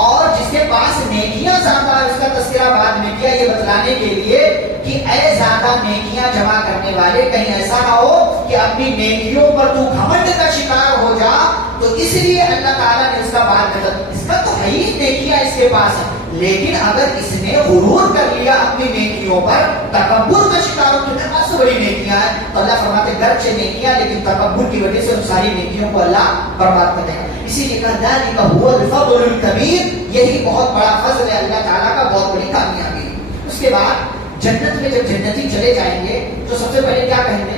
اور جس کے پاس نیکیاں زیادہ ہے اس کا تذکرہ بعد میں کیا، یہ بتلانے کے لیے کہ اے زیادہ نیکیاں جمع کرنے والے، کہیں ایسا نہ ہو کہ اپنی نیکیوں پر تو گھمنڈ کا شکار ہو جا، تو اس لیے اللہ تعالیٰ نے اس کا بعد میں، اس کا تو ہے ہی نیکیاں اس کے پاس ہے، لیکن اگر اس نے غرور کر لیا اپنی نیکیوں پر، تکبر کا شکار ہو، تمہیں پاس بڑی نیکیاں ہیں، تو اللہ فرماتے گرچہ نیکیاں لیکن تکبر کی وجہ سے ان ساری نیکیوں کو اللہ برباد کر دے گا۔ اسی لیے کہا ذالک هو الفضل الکبیر، یہی بہت بڑا فضل ہے اللہ تعالیٰ کا، بہت بڑی کامیابی ہے۔ اس کے بعد جنت میں جب جنتی چلے جائیں گے تو سب سے پہلے کیا کہیں گے؟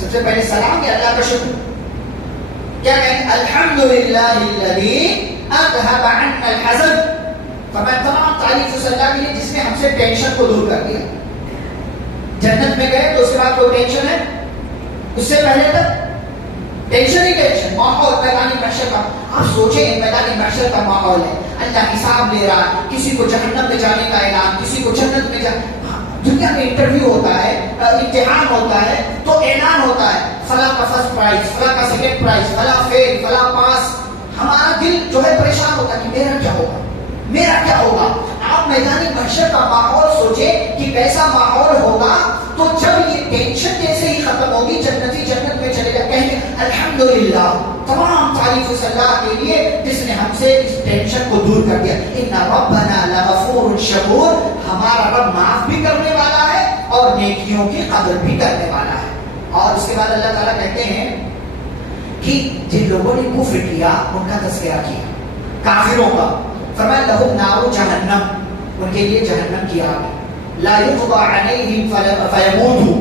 سب سے پہلے سلام یا اللہ کا شکر، کیا کہیں گے؟ الحمدللہ الذی اذهب عنا الحزن، فرمایا تمام تعریف اس اللہ کے لیے جس نے ہم سے ٹینشن کو دور کر دیا۔ جنت میں گئے تو اس کے بعد کوئی ٹینشن ہے؟ اس سے پہلے تک ٹینشن ہی ٹینشن، ماحول میدانی محشر کا، آپ سوچیں میدانی محشر کا ماحول ہے، اللہ حساب لے رہا ہے، کسی کو جہنم میں جانے کا اعلان، کسی کو جنت میں دنیا میں انٹرویو ہوتا ہے، امتحان ہوتا ہے تو اعلان ہوتا ہے فلاں کا فرسٹ پرائز، فلاں کا سیکنڈ پرائز، فلاں فیل، فلاں پاس، ہمارا دل جو ہے پریشان ہوتا ہے کہ میرا کیا ہوگا، میرا کیا ہوگا۔ آپ میدانی محشر کا ماحول سوچیں کہ کیسا ماحول ہوگا، تو جب یہ ٹینشن جیسے ہی ختم ہوگی جنتی جنت میں چلے جا، کہیں گے الحمدللہ، تمام تعریف اس اللہ کے لیے جس نے ہم سے اس ٹینشن کو دور کر دیا۔ ان ربنا لغفور شکور، ہمارا رب معاف بھی کرنے والا ہے اور نیکیوں کی قدر بھی کرنے والا ہے۔ اور اس کے بعد اللہ تعالیٰ کہتے ہیں کہ جن لوگوں نے کفر کیا ان کا تذکرہ کیا، کافروں کا، فرمایا لہم نار جہنم، ان کے لیے جہنم کی آگ، لا یقضى علیہم فیموتوا،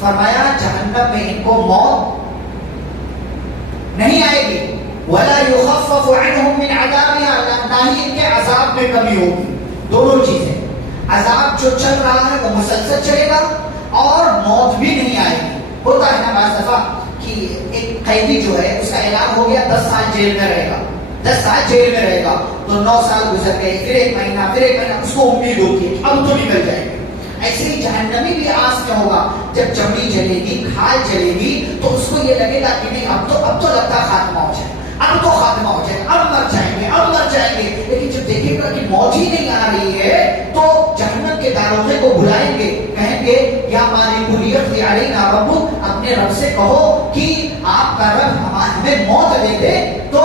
فرمایا جہنم میں ان کو موت نہیں آئے گی، ولا یخفف عنہم من عذابها، نہ ہی ان کے عذاب میں کمی ہوگی۔ دونوں چیزیں، عذاب جو چل رہا ہے وہ مسلسل چلے گا اور موت بھی نہیں آئے گی۔ ہوتا ہے نا بعض دفعہ کہ ایک قیدی جو ہے اس کا اعلان ہو گیا 10 سال جیل میں رہے گا، 10 سال جیل میں رہے گا، تو 9 سال گزر گئے، پھر ایک مہینہ، پھر ایک مہینہ، اس کو امید ہوتی ہے اب تو نہیں مل جائے گی۔ ایسے ہی جہنمی بھی آس کیا ہوگا، جب چمڑی جلے گی، کھال جلے گی، تو اس کو یہ لگے گا کہ نہیں اب تو لگتا خاتمہ ہو جائے، اب تو خاتمہ ہو جائے، اب مر جائیں گے، اب مر جائیں گے۔ لیکن جب دیکھے گا کہ موت ہی نہیں آ رہی ہے تو جہنم کے داروغے کو بلائیں گے، کہیں گے یا مالک لیقضی علینا ربک، اپنے رب سے کہو کہ آپ کا رب ہمیں موت دے دے۔ تو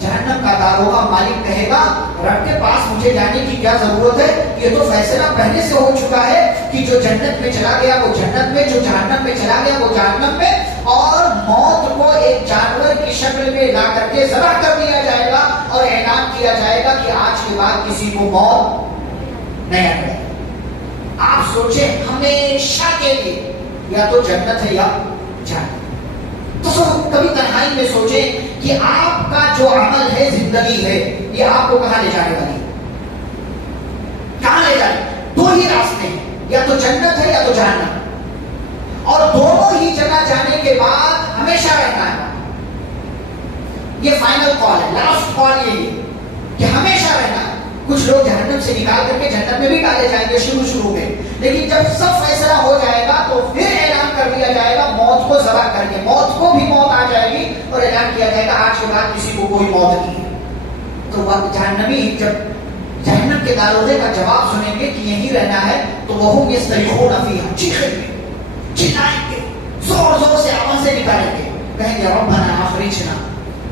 جہنم کا داروغہ مالک کہے گا رب کے پاس مجھے جانے کی کیا ضرورت ہے، یہ تو فیصلہ پہلے سے ہو چکا ہے کہ جو جنت میں چلا گیا وہ جنت میں، جو جہنم میں چلا گیا وہ جہنم میں، اور موت کو ایک جانور کی شکل میں لا کر کے ذبح کر دیا جائے گا اور اعلان کیا جائے گا کہ آج کے بعد کسی کو موت نہیں آئے گا۔ آپ سوچیں ہمیشہ کے لیے یا تو جنت ہے یا جہنم۔ تو کبھی تنہائی میں سوچیں کہ آپ کا جو عمل ہے، زندگی ہے، یہ آپ کو کہاں لے جانے والی، کہاں لے جائے؟ دو ہی راستے ہیں، یا تو جنت ہے یا تو جہنم، اور دونوں ہی جگہ جانے کے بعد ہمیشہ رہنا ہے۔ یہ فائنل کال ہے، لاسٹ کال یہی ہے کہ ہمیشہ رہنا ہے۔ کچھ لوگ جہنم سے نکال کر کے جنت میں بھی ڈالے جائیں گے شروع میں، لیکن جب سب فیصلہ ہو جائے گا تو پھر اعلان کر دیا جائے گا موت کو ذبح کر کے، موت کو بھی موت آ جائے گی اور اعلان کیا جائے گا آج کے بعد کسی کو کوئی موت نہیں ہے۔ تو جہنمی جب جہنم کے داروغے کا جواب سنیں گے کہ یہی رہنا ہے تو وہ یستریخون فیہا، چیخیں گے، چلائیں گے، زور زور سے آواز سے نکالیں گے، کہیں گے ربنا اخرجنا،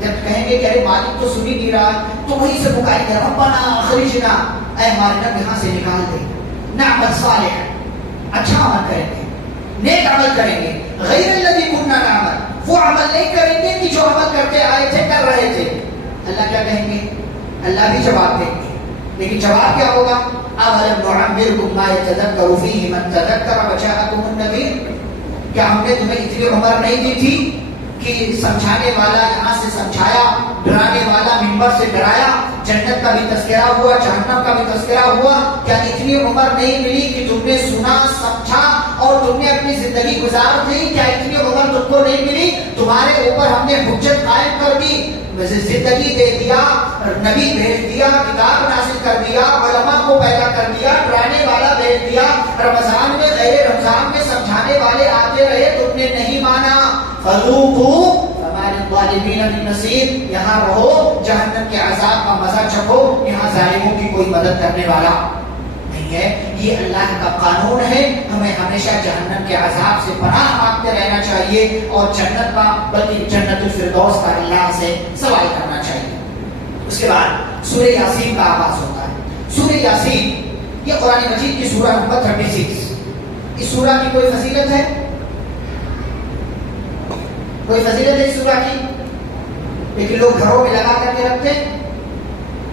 جب کہیں گے کہ ارے مالک تو سن ہی نہیں رہا تو وہیں سے پکاریں گے ربنا اخرجنا، اے ہمارے رب یہاں سے نکال دے، نعمل صالح، اچھا عمل کریں گے، نیک عمل کریں گے، غیر الذی کنا نعمل، وہ عمل نہیں کریں گے کہ جو عمل کرتے آئے تھے کر رہے تھے۔ اللہ کیا کہیں گے؟ اللہ بھی جواب دیں گے، لیکن جواب کیا ہوگا؟ اولم نعمرکم ما یتذکر فیہ من تذکر وجاءکم النذیر، کیا ہم نے تمہیں اتنی عمر نہیں دی تھی کہ سمجھانے والا یہاں سے سمجھایا، ڈرانے والا منبر سے ڈرایا، جنت کا بھی تذکرہ ہوا، جہنم کا بھی تذکرہ ہوا. کیا اتنی عمر نہیں ملی کہ تم نے سنا سمجھا اور تم نے اپنی زندگی گزار دی؟ کیا اتنی عمر تم کو نہیں ملی؟ تمہارے اوپر ہم نے حجت قائم کر دی، زندگی دے دیا، نبی بھیج دیا، کتاب نازل کر دیا، علماء کو پیدا کر دیا، ڈرانے والا بھیج دیا، رمضان میں غیر رمضان میں سمجھانے والے آتے رہے، تم نے نہیں مانا. فذوقوا فما للظالمین من نصیر. یہاں رہو، جہنم کے عذاب کا مزہ چکھو، یہاں ظالموں کی کوئی مدد کرنے والا نہیں ہے. یہ اللہ کا قانون ہے. ہمیں ہمیشہ جہنم کے عذاب سے پناہ مانگتے رہنا چاہیے اور جنت کا بلکہ جنت الفردوس کا اللہ سے سوال کرنا چاہیے. اس کے بعد سورہ یاسین کا آغاز ہوتا ہے. سورہ یاسین یہ قرآن مجید کی سورہ نمبر 36. اس سورہ کی کوئی فضیلت ہے؟ کوئی فضیلت ہے اس سورہ کی؟ لیکن لوگ گھروں میں لگا کر کے رکھتے ہیں،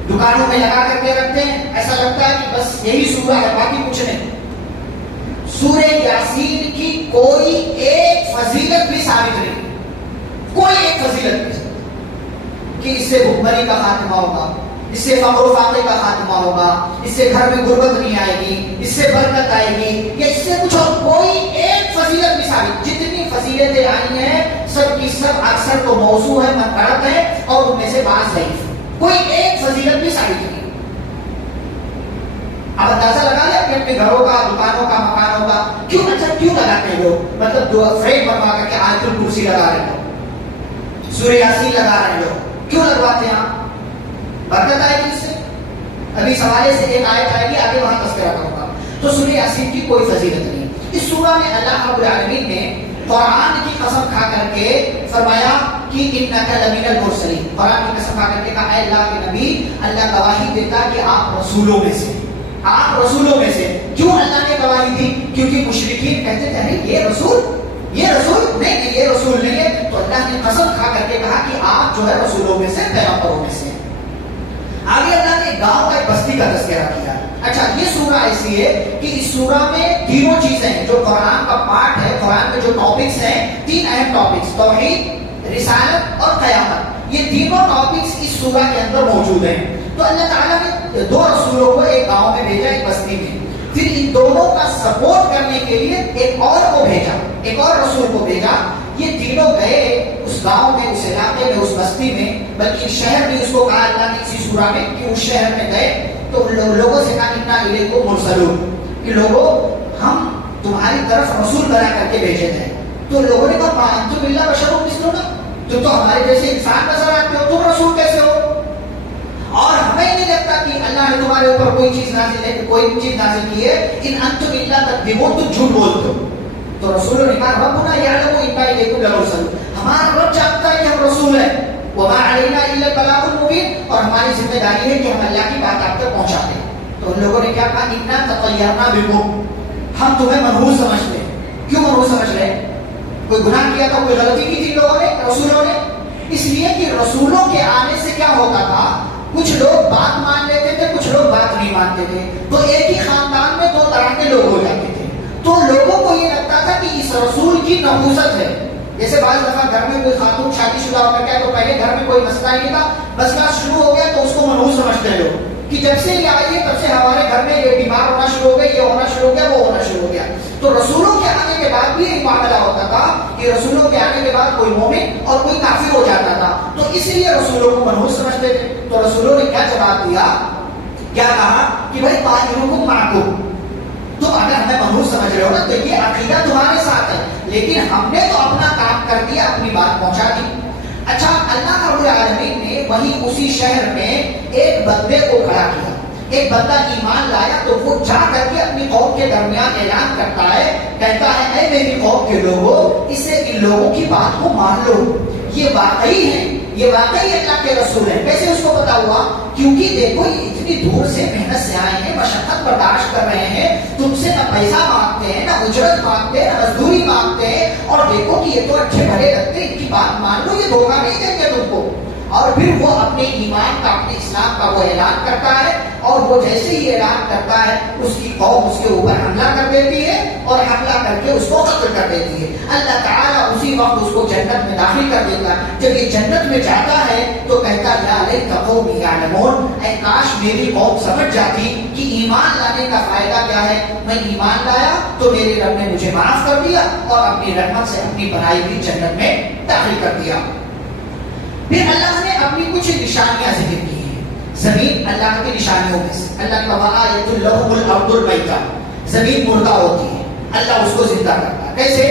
دکانوں میں لگا کر کے رکھتے ہیں، ایسا لگتا ہے کہ بس یہی سورہ ہے، باقی کچھ نہیں. سورہ یاسین کی کوئی ایک فضیلت بھی ثابت نہیں، کوئی ایک فضیلت نہیں کہ اس سے بھوکمری کا خاتمہ ہوگا، اس سے فقر و فاقے کا خاتمہ ہوگا، اس سے گھر میں غربت نہیں آئے گی، اس سے برکت آئے گی، یا اس سے کچھ اور کوئی ایک فضیلت بھی ثابت. جتنی فضیلتیں آئی ہیں سب کی سب اکثر تو موضوع ہے، منقرط ہے، اور ان میں سے بعض ضعیف. کوئی ایک فضیلت بھی ثابت نہیں. اب اندازہ لگا لیں کہ اپنے گھروں کا، دکانوں کا، مکانوں کا کیوں لگاتے ہیں لوگ؟ مطلب دو فریم بنوا کر کے آیت الکرسی لگا رہے ہیں، سورہ یاسین لگا رہے ہیں لوگ. کیوں لگواتے ہیں آپ؟ برکت آئے گی اس سے. ابھی اس حوالے سے ایک آیت آئے گی، آگے وہاں تذکرہ کروں گا. تو سورہ یاسین کی کوئی فضیلت نہیں. اس سورہ میں اللہ رب العالمین نے قرآن کی قسم کھا کر کے فرمایا کہ انک لمن المرسلین. قرآن کی قسم کھا کر کے کہا اے اللہ کے نبی، اللہ گواہی دیتا کہ آپ رسولوں میں سے، آپ رسولوں میں سے. کیوں اللہ نے گواہی دی؟ کیونکہ مشرکین کہتے تھے یہ رسول نہیں، یہ رسول نہیں ہے. تو اللہ نے قسم کھا کر کے کہا کہ آپ جو ہے رسولوں میں سے، پیغمبروں میں سے. آگے اللہ نے گاؤں کا ایک بستی کا تذکرہ کیا. اچھا، یہ سورہ ایسی ہے کہ اس سورہ میں تینوں چیزیں ہیں جو قرآن کا پارٹ ہے. قرآن میں جو ٹاپکس ہیں، تین اہم ٹاپکس، توحید، رسالت اور قیامت، یہ تینوں ٹاپکس اس سورہ کے اندر موجود ہیں. تو اللہ تعالیٰ نے دو رسولوں کو ایک گاؤں میں بھیجا، ایک بستی میں. پھر ان دونوں کا سپورٹ کرنے کے لیے ایک اور کو بھیجا، ایک اور رسول کو بھیجا. یہ تینوں گئے اس گاؤں میں، اس علاقے میں، اس بستی میں، بلکہ شہر بھی اس کو کہا اللہ نے اسی سورہ میں کہ اس شہر میں گئے تو لوگوں سے کہا انا الیکم مرسلون، کہ لوگوں ہم تمہاری طرف رسول بنا کر کے بھیجے تھے. تو لوگوں نے کہا انتم الا بشر مثلنا، تم تو ہمارے جیسے انسان نظر آتے ہو، تم رسول کیسے ہو؟ اور ہمیں نہیں لگتا کہ اللہ نے تمہارے اوپر کوئی چیز نازل ہے، کوئی چیز نازل کی ہے. ان انتم الا تکذبون، تم جھوٹ بولتے ہو. تو رسولوں نے کہا ربنا یعلم انا الیکم لمرسلون، ہمارا رب جانتا ہے کہ ہم رسول ہیں. وما علینا الا البلاغ المبین، اور ہماری ذمہ داری ہے کہ ہم اللہ کی بات آپ تک پہنچا دیں. تو ان لوگوں نے کیا کہا انا تطیرنا بکم، ہم تمہیں منحوس سمجھتے ہیں. کیوں منحوس سمجھ رہے ہیں؟ کوئی گناہ کیا تھا، کوئی غلطی کی تھی لوگوں نے، رسولوں نے؟ اس لیے کہ رسولوں کے آنے سے کیا ہوتا تھا، کچھ لوگ بات مان لیتے تھے، کچھ لوگ بات نہیں مانتے تھے. تو ایک ہی خاندان میں دو طرح کے لوگ ہو جاتے تھے. تو لوگوں کو یہ لگتا تھا کہ اس رسول کی نبوت ہے. جیسے بعض دفعہ گھر میں کوئی خاتون شادی شدہ ہو کر کے تو پہلے گھر میں کوئی مسئلہ نہیں تھا، مسئلہ شروع ہو گیا تو اس کو منحوس سمجھتے ہیں لوگ کہ جب سے یہ آئی ہے تب سے ہمارے گھر میں یہ بیمار ہونا شروع ہو گیا، یہ ہونا شروع ہو گیا، وہ ہونا شروع ہو گیا. تو رسولوں کے آنے کے بعد بھی ایک معاملہ ہوتا تھا کہ رسولوں کے آنے کے بعد کوئی مومن اور کوئی کافر ہو جاتا تھا. تو اس لیے رسولوں کو منحوس سمجھتے تھے. تو رسولوں نے کیا جواب دیا، کیا کہا کہ بھائی طاہرکم معکم، تم اگر ہمیں منحوس سمجھ رہے ہو نا تو یہ عقیدہ تمہارے ساتھ ہے، لیکن ہم نے تو اپنا کام کر دیا، اپنی بات پہنچا دی. اچھا، اللہ رب العالمین نے وہی اسی شہر میں ایک بندے کو کھڑا کیا. ایک بندہ ایمان لایا تو وہ جا کر کے اپنی قوم کے درمیان اعلان کرتا ہے، کہتا ہے اے میری قوم کے لوگوں، اسے ان لوگوں کی بات کو مان لو، یہ واقعی ہے، یہ واقعی اللہ کے رسول ہیں. کیسے اس کو پتا ہوا؟ کیونکہ دیکھو یہ اتنی دور سے محنت سے آئے ہیں، مشقت برداشت کر رہے ہیں، تم سے نہ پیسہ مانگتے ہیں، نہ اجرت مانگتے ہیں، نہ مزدوری مانگتے ہیں، اور دیکھو کہ یہ تو اچھے بھلے لگتے، ان کی بات مان لو، یہ دھوکہ نہیں دیں گے تم کو. اور پھر وہ اپنے ایمان کا، اپنے اسلام کا وہ اعلان کرتا ہے، اور وہ جیسے ہی اعلان کرتا ہے اس کی قوم اس کے اوپر حملہ کر دیتی ہے اور حملہ کر کے اس کو قتل کر دیتی ہے. اللہ تعالیٰ اسی وقت اس کو جنت میں داخل کر دیتا ہے. جب یہ جنت میں جاتا ہے تو کہتا یا لیت قومی یعلمون، اے کاش میری قوم سمجھ جاتی کہ ایمان لانے کا فائدہ کیا ہے. میں ایمان لایا تو میرے رب نے مجھے معاف کر دیا اور اپنی رحمت سے اپنی بنائی ہوئی جنت میں داخل کر دیا. پھر اللہ نے اپنی کچھ نشانیاں ذکر کی ہیں. زمین اللہ کی نشانیوں میں سے، اللہ کا وآیۃ لہم الارض المیتہ، زمین مردہ ہوتی ہے، اللہ اس کو زندہ کرتا ہے. کیسے؟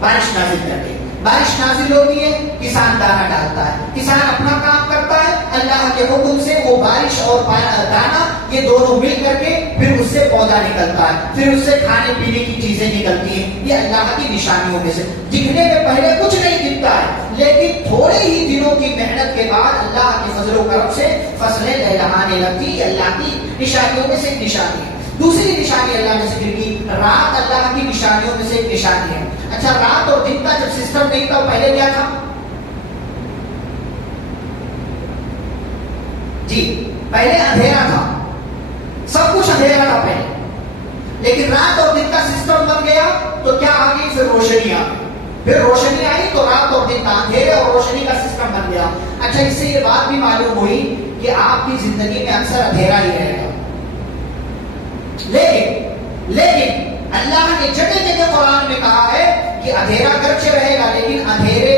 بارش نازل کر کے. بارش نازل ہوتی ہے، کسان دانہ ڈالتا ہے، کسان اپنا کام کرتا ہے، اللہ کے حکم سے وہ بارش اور دانہ یہ دونوں مل کر کے پھر اس سے پودا نکلتا ہے، پھر اس سے کھانے پینے کی چیزیں نکلتی ہیں. یہ اللہ کی نشانیوں میں سے. دکھنے میں پہلے کچھ نہیں دکھتا ہے، لیکن تھوڑے ہی دنوں کی محنت کے بعد اللہ کے فضل و کرم سے فصلیں لہلہانے لگتی. یہ اللہ کی نشانیوں میں سے ایک نشانی ہے. دوسری نشانی اللہ نے ذکر کی، رات اللہ کی نشانیوں میں سے ایک نشانی ہے. اچھا، رات اور دن کا جب سسٹم نہیں تھا پہلے کیا تھا؟ جی، پہلے اندھیرا تھا، سب کچھ اندھیرا تھا پہلے. لیکن رات اور دن کا سسٹم بن گیا تو کیا آ گئی؟ پھر روشنی آ گئی. پھر روشنی آئی تو رات اور دن کا اندھیرے اور روشنی کا سسٹم بن گیا. اچھا، اس سے یہ بات بھی معلوم ہوئی کہ آپ کی زندگی میں اکثر اندھیرا ہی رہے گا. لیکن اللہ نے جگہ جگہ قرآن میں کہا ہے کہ اندھیرا گرچہ رہے گا لیکن اندھیرے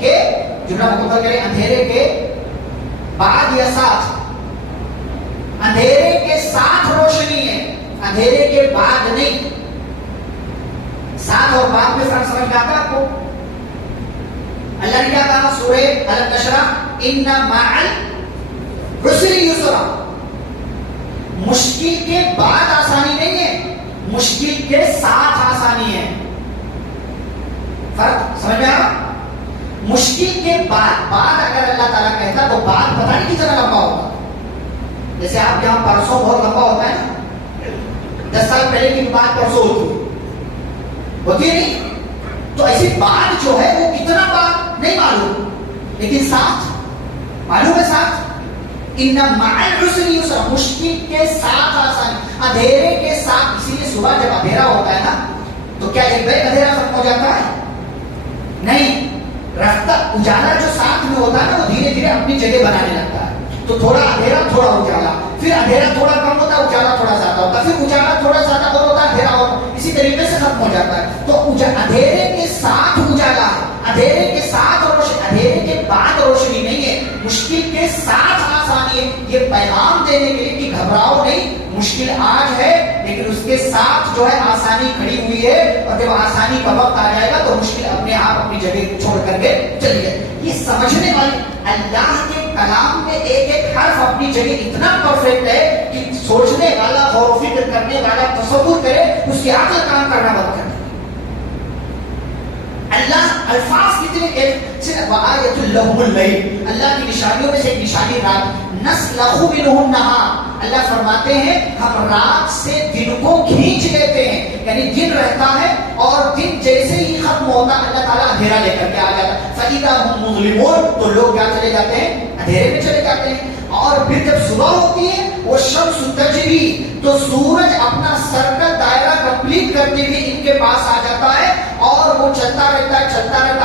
کے جملہ مکمل کریں، اندھیرے کے بعد یا ساتھ، اندھیرے کے ساتھ روشنی ہے، اندھیرے کے بعد نہیں. ساتھ اور بعد میں فرق سمجھ میں آتا ہے آپ کو؟ اللہ نے کیا کہا سورہ الم نشرح ان مع العسر یسرا، مشکل کے بعد آسانی نہیں ہے، مشکل کے ساتھ آسانی ہے. فرق سمجھ میں آیا؟ مشکل کے بعد اگر اللہ تعالیٰ کہتا تو بعد پتہ نہیں کتنا لمبا ہوگا. جیسے آپ یہاں پرسوں بہت لمبا ہوتا ہے نا، 10 سال پہلے کی بات پرسوں ہوتی ہے نہیں، تو ایسی بات جو ہے وہ کتنا بات نہیں معلوم، لیکن ساتھ معلوم ہے. ساتھ ان مع العسر یسرا، مشکل کے ساتھ آسانی، اندھیرے کے ساتھ. اسی لیے صبح جب اندھیرا ہوتا ہے نا تو کیا ایک بیگ اندھیرا ختم ہو جاتا ہے؟ نہیں، راستہ اجالا جو ساتھ میں ہوتا ہے نا وہ دھیرے دھیرے اپنی جگہ بنانے لگتا ہے. تو تھوڑا اندھیرا تھوڑا اجالا، پھر اندھیرا تھوڑا کم ہوتا ہے، اجالا تھوڑا زیادہ ہوتا ہے، پھر اجالا تھوڑا زیادہ اور ہوتا ہے، اندھیرا اور اسی طریقے سے ختم ہو جاتا ہے. تو اندھیرے کے ساتھ اجالا ہے، اندھیرے کے ساتھ روشنی، اندھیرے کے بعد روشنی نہیں ہے، مشکل کے ساتھ آسانی ہے. یہ پیغام دینے کے لیے کہ گھبراؤ نہیں، مشکل آج ہے لیکن اس کے ساتھ جو ہے آسانی کھڑی ہوئی ہے، اور جب آسانی کا وقت آ جائے گا تو مشکل اپنے آپ اپنی جگہ چھوڑ کر کے چلی جائے. یہ سمجھنے والی اللہ کے کلام میں ایک ایک حرف اپنی جگہ اتنا پرفیکٹ ہے کہ سوچنے والا، غور و فکر کرنے والا تصور کرے، اس کی عقل کام کرنا بند کر دے. اللہ الفاظ کتنے صرف وآیۃ لہم اللیل، اللہ کی نشانیوں میں سے ایک نشانی رات. نسلخ منہ النہار، اللہ فرماتے ہیں ہم رات سے دن کو کھینچ لیتے ہیں. یعنی دن رہتا ہے اور دن جیسے ہی ختم ہوتا اللہ تعالیٰ اندھیرا لے کر کے آ جاتا. فإذا هم مظلمون، تو لوگ کیا چلے جاتے ہیں؟ اندھیرے میں چلے جاتے ہیں. اور پھر جب صبح ہوتی ہے وہ شمس تجری، تو سورج اپنا سرکل دائرہ کمپلیٹ کرتے ہوئے ان کے پاس آ جاتا ہے اور وہ چلتا رہتا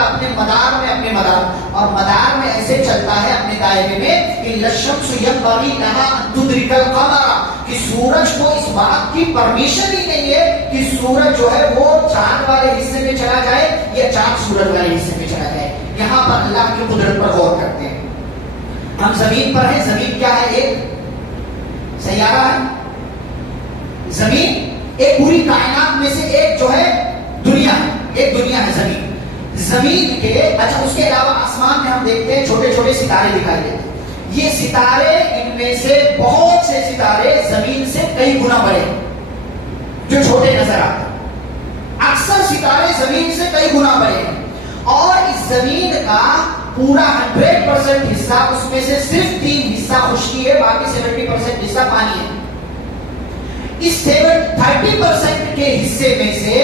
اپنے مدار اور مدار میں ایسے چلتا ہے اپنے دائرے میں کہ للشمس ينبغي لها ان تدرك القمر، کہ سورج کو اس بات کی پرمیشن ہی نہیں ہے کہ سورج جو ہے وہ چاند والے حصے میں چلا جائے یا چاند سورج والے حصے میں چلا جائے. یہاں پر اللہ کی قدرت پر غور کرتے ہیں. ہم زمین پر ہیں، زمین کیا ہے؟ ایک سیارہ ہے. زمین ایک پوری کائنات میں سے ایک جو ہے دنیا ہے، ایک دنیا ہے زمین. زمین کے اچھا اس کے علاوہ آسمان میں ہم دیکھتے ہیں چھوٹے چھوٹے ستارے دکھائی دیتے ہیں. یہ ستارے، ان میں سے بہت سے ستارے زمین سے کئی گنا بڑے جو چھوٹے نظر آتے ہیں. اکثر ستارے زمین سے کئی گنا بڑے ہیں اور اس زمین کا پورا 100% حصہ، اس میں سے صرف 3 حصہ خشکی ہے، باقی 70% حصہ پانی ہے. اس 30% کے حصے میں سے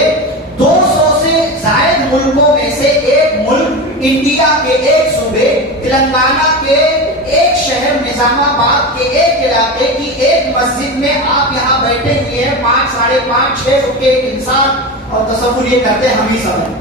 200 سے زائد ملکوں میں سے ایک ملک انڈیا کے ایک صوبے تلنگانہ کے ایک شہر نظام آباد کے ایک علاقے کی ایک مسجد میں آپ یہاں بیٹھے ہوئے ہیں 5 ساڑھے 5 6 فٹ کے ایک انسان, اور تصور یہ کرتے ہیں ہم ہی سب ہیں,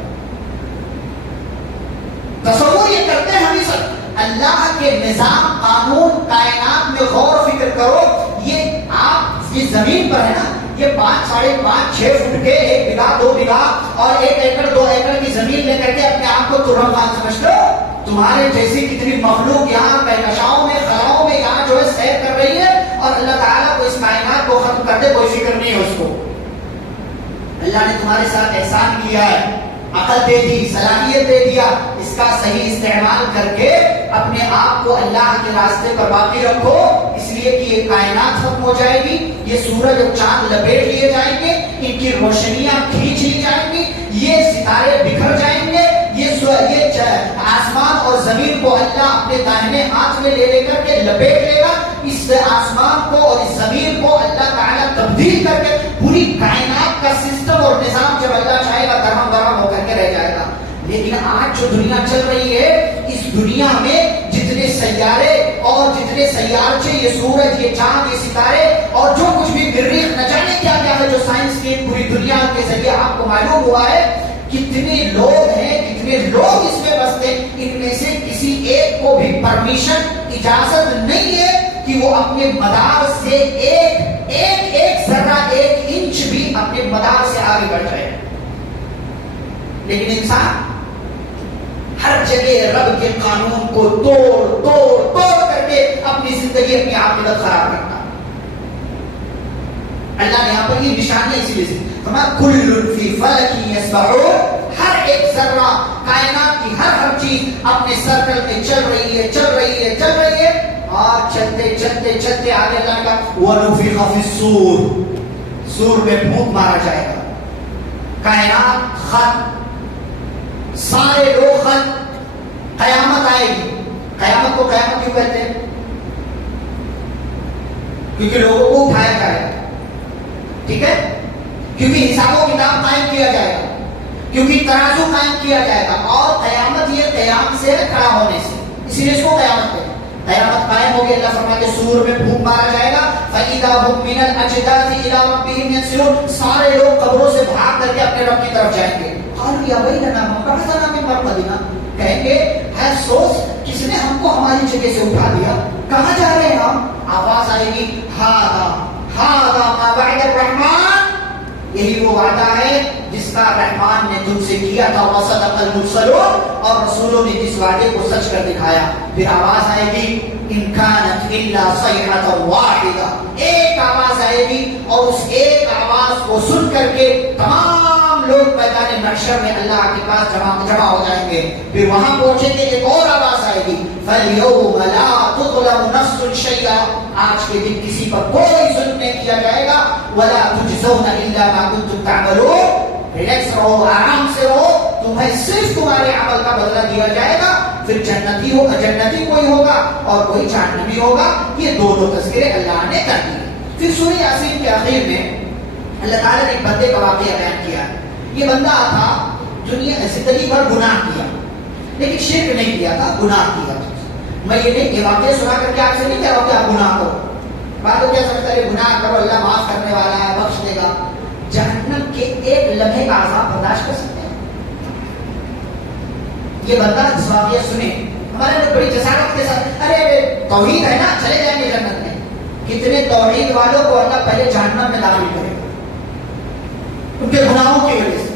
تصور یہ کرتے ہیں ہم ہی سب. اللہ کے نظام قانون کائنات میں غور و فکر کرو. یہ آپ یہ زمین پر ہے نا, یہ 5 ساڑھے 5 6 فٹ کے 1 بیگھا 2 بیگھا اور 1 ایکڑ 2 ایکڑ کی زمین لے کر کے اپنے آپ کو ترہم خان سمجھتے ہو. تمہارے جیسی کتنی مخلوق یہاں کہکشاؤں میں خلاؤں میں یہاں جو ہے سیر کر رہی ہے, اور اللہ تعالیٰ کو اس کائنات کو ختم کر دے کوئی فکر نہیں ہے اس کو. اللہ نے تمہارے ساتھ احسان کیا ہے, عقل دے دی, صلاحیت دے دیا, اس کا صحیح استعمال کر کے اپنے آپ کو اللہ کے راستے پر باقی رکھو. اس لیے کہ یہ کائنات ختم ہو جائے گی, یہ سورج اور چاند لپیٹ لیے جائیں گے, ان کی روشنیاں کھینچ لی جائیں گی, یہ ستارے بکھر جائیں گے, یہ آسمان اور زمین کو اللہ اپنے داہنے ہاتھ میں لے کر کے لپیٹ لے گا. اس آسمان کو اور اس زمین کو اللہ تعالیٰ تبدیل کر کے پوری کائنات کا سسٹم اور نظام جب اللہ چاہے گا درہم برہم ہو کر کے رہ جائے گا. لیکن آج جو دنیا چل رہی ہے, اس دنیا میں جتنے سیارے اور جتنے سیارچے, یہ سورج, یہ چاند, یہ ستارے اور جو کچھ بھی مریخ نہ جانے کیا کیا ہے جو سائنس کی پوری دنیا کے ذریعے آپ کو معلوم ہوا ہے, کتنے لوگ ہیں, کتنے لوگ اس میں بستے ہیں, ان میں سے کسی ایک کو بھی پرمیشن, اجازت نہیں ہے کہ وہ اپنے مدار سے ایک ذرہ 1 انچ بھی اپنے مدار سے آگے بڑھ جائے. لیکن انسان ہر جگہ رب کے قانون کو توڑ کر کے اپنی زندگی, اپنی عاقبت خراب کرتا. اللہ نے یہاں پر یہ نشانی اسی لیے سے کل فی فلک یسبحون, ہر ایک ذرہ کائنات کی ہر چیز اپنے سرکل میں چل رہی ہے, اور چلتے آگے اللہ کا وَنُفِخَ فِي الصُّورِ, سور میں پھونک مارا جائے گا, کائنات ختم, سارے لوگ ختم, قیامت آئے گی. قیامت کو قیامت کیوں کہتے ہیں؟ کیونکہ لوگوں کو اٹھایا جائے گا, ٹھیک ہے, کیونکہ حساب و کتاب قائم کیا جائے گا, کیونکہ ترازو قائم کیا جائے گا. اور قیامت یہ قیام سے کھڑا ہونے سے, اسی لیے اس کو قیامت کہتے ہیں. قیامت قائم ہوگی, اللہ فرماتے ہیں سور میں پھونک مارا جائے گا. فَإِذَا هُمْ مِنَ الْأَجْدَاثِ إِلَىٰ رَبِّهِمْ يَنْسِلُونَ, سارے لوگ قبروں سے بھاگ کر کے اپنے رب کی طرف جائیں گے. قَالُوا يَا وَيْلَنَا مَنْ بَعَثَنَا مِنْ مَرْقَدِنَا, کہیں گے ہے افسوس, کس نے ہم کو ہماری جگہ سے اٹھا دیا, کہاں جا رہے ہیں ہم؟ آواز آئے گی هَذَا مَا وَعَدَ الرَّحْمَٰنُ, یہی وہ وعدہ ہے جس کا رحمان نے تم سے کیا تھا. وَصَدَقَ الْمُرْسَلُونَ, اور رسولوں نے جس وعدے کو سچ کر دکھایا. پھر آواز آئے گی إِن كَانَتْ إِلَّا صَيْحَةً وَاحِدَةً, ایک آواز آئے گی, اور اس ایک آواز کو سن کر کے تمام لوگ میدان محشر میں اللہ کے پاس جمع ہو جائیں گے. پھر وہاں پہنچیں گے, ایک اور آواز آئے گی فَالْيَوْمَ لَا تُظْلَمُ نَفْسٌ شَيْئًا, آج کے دن کسی پر کوئی ظلم نہیں کیا جائے گا. وَلَا تُجْزَوْنَ إِلَّا مَا كُنتُمْ تَعْمَلُونَ, ریلیکس رہو, آرام سے رہو, تمہیں صرف تمہارے عمل کا بدلہ دیا جائے گا. پھر جنتی ہوگا, جنتی کوئی ہوگا اور کوئی جہنمی ہوگا. یہ دونوں تذکرے اللہ نے کر دیے. پھر سورہ یاسین کے آخر میں اللہ تعالیٰ نے ایک بندے کا واقعہ بیان کیا. یہ بندہ تھا دنیا زندگی بھر گناہ کیا, لیکن شرک نہیں کیا تھا, گناہ کیا تھا. میں یہ واقعہ سنا کر کے آپ سے نہیں کہہ رہا ہوں کہ آپ گناہ کرو. بعد میں کیا سمجھتا ہے گناہ کرو, اللہ معاف کرنے والا ہے, بخش دے گا. جہنم کے ایک لمحے کا عذاب برداشت کر سکتے ہیں؟ یہ بندہ اس واقعہ سنے, ہمارے لوگ بڑی جسارت کے ساتھ ارے توحید ہے نا چلے جائیں گے جنت میں. کتنے توحید والوں کو اللہ پہلے جہنم میں داخل کرے گا ان کے گناہوں کی وجہ سے,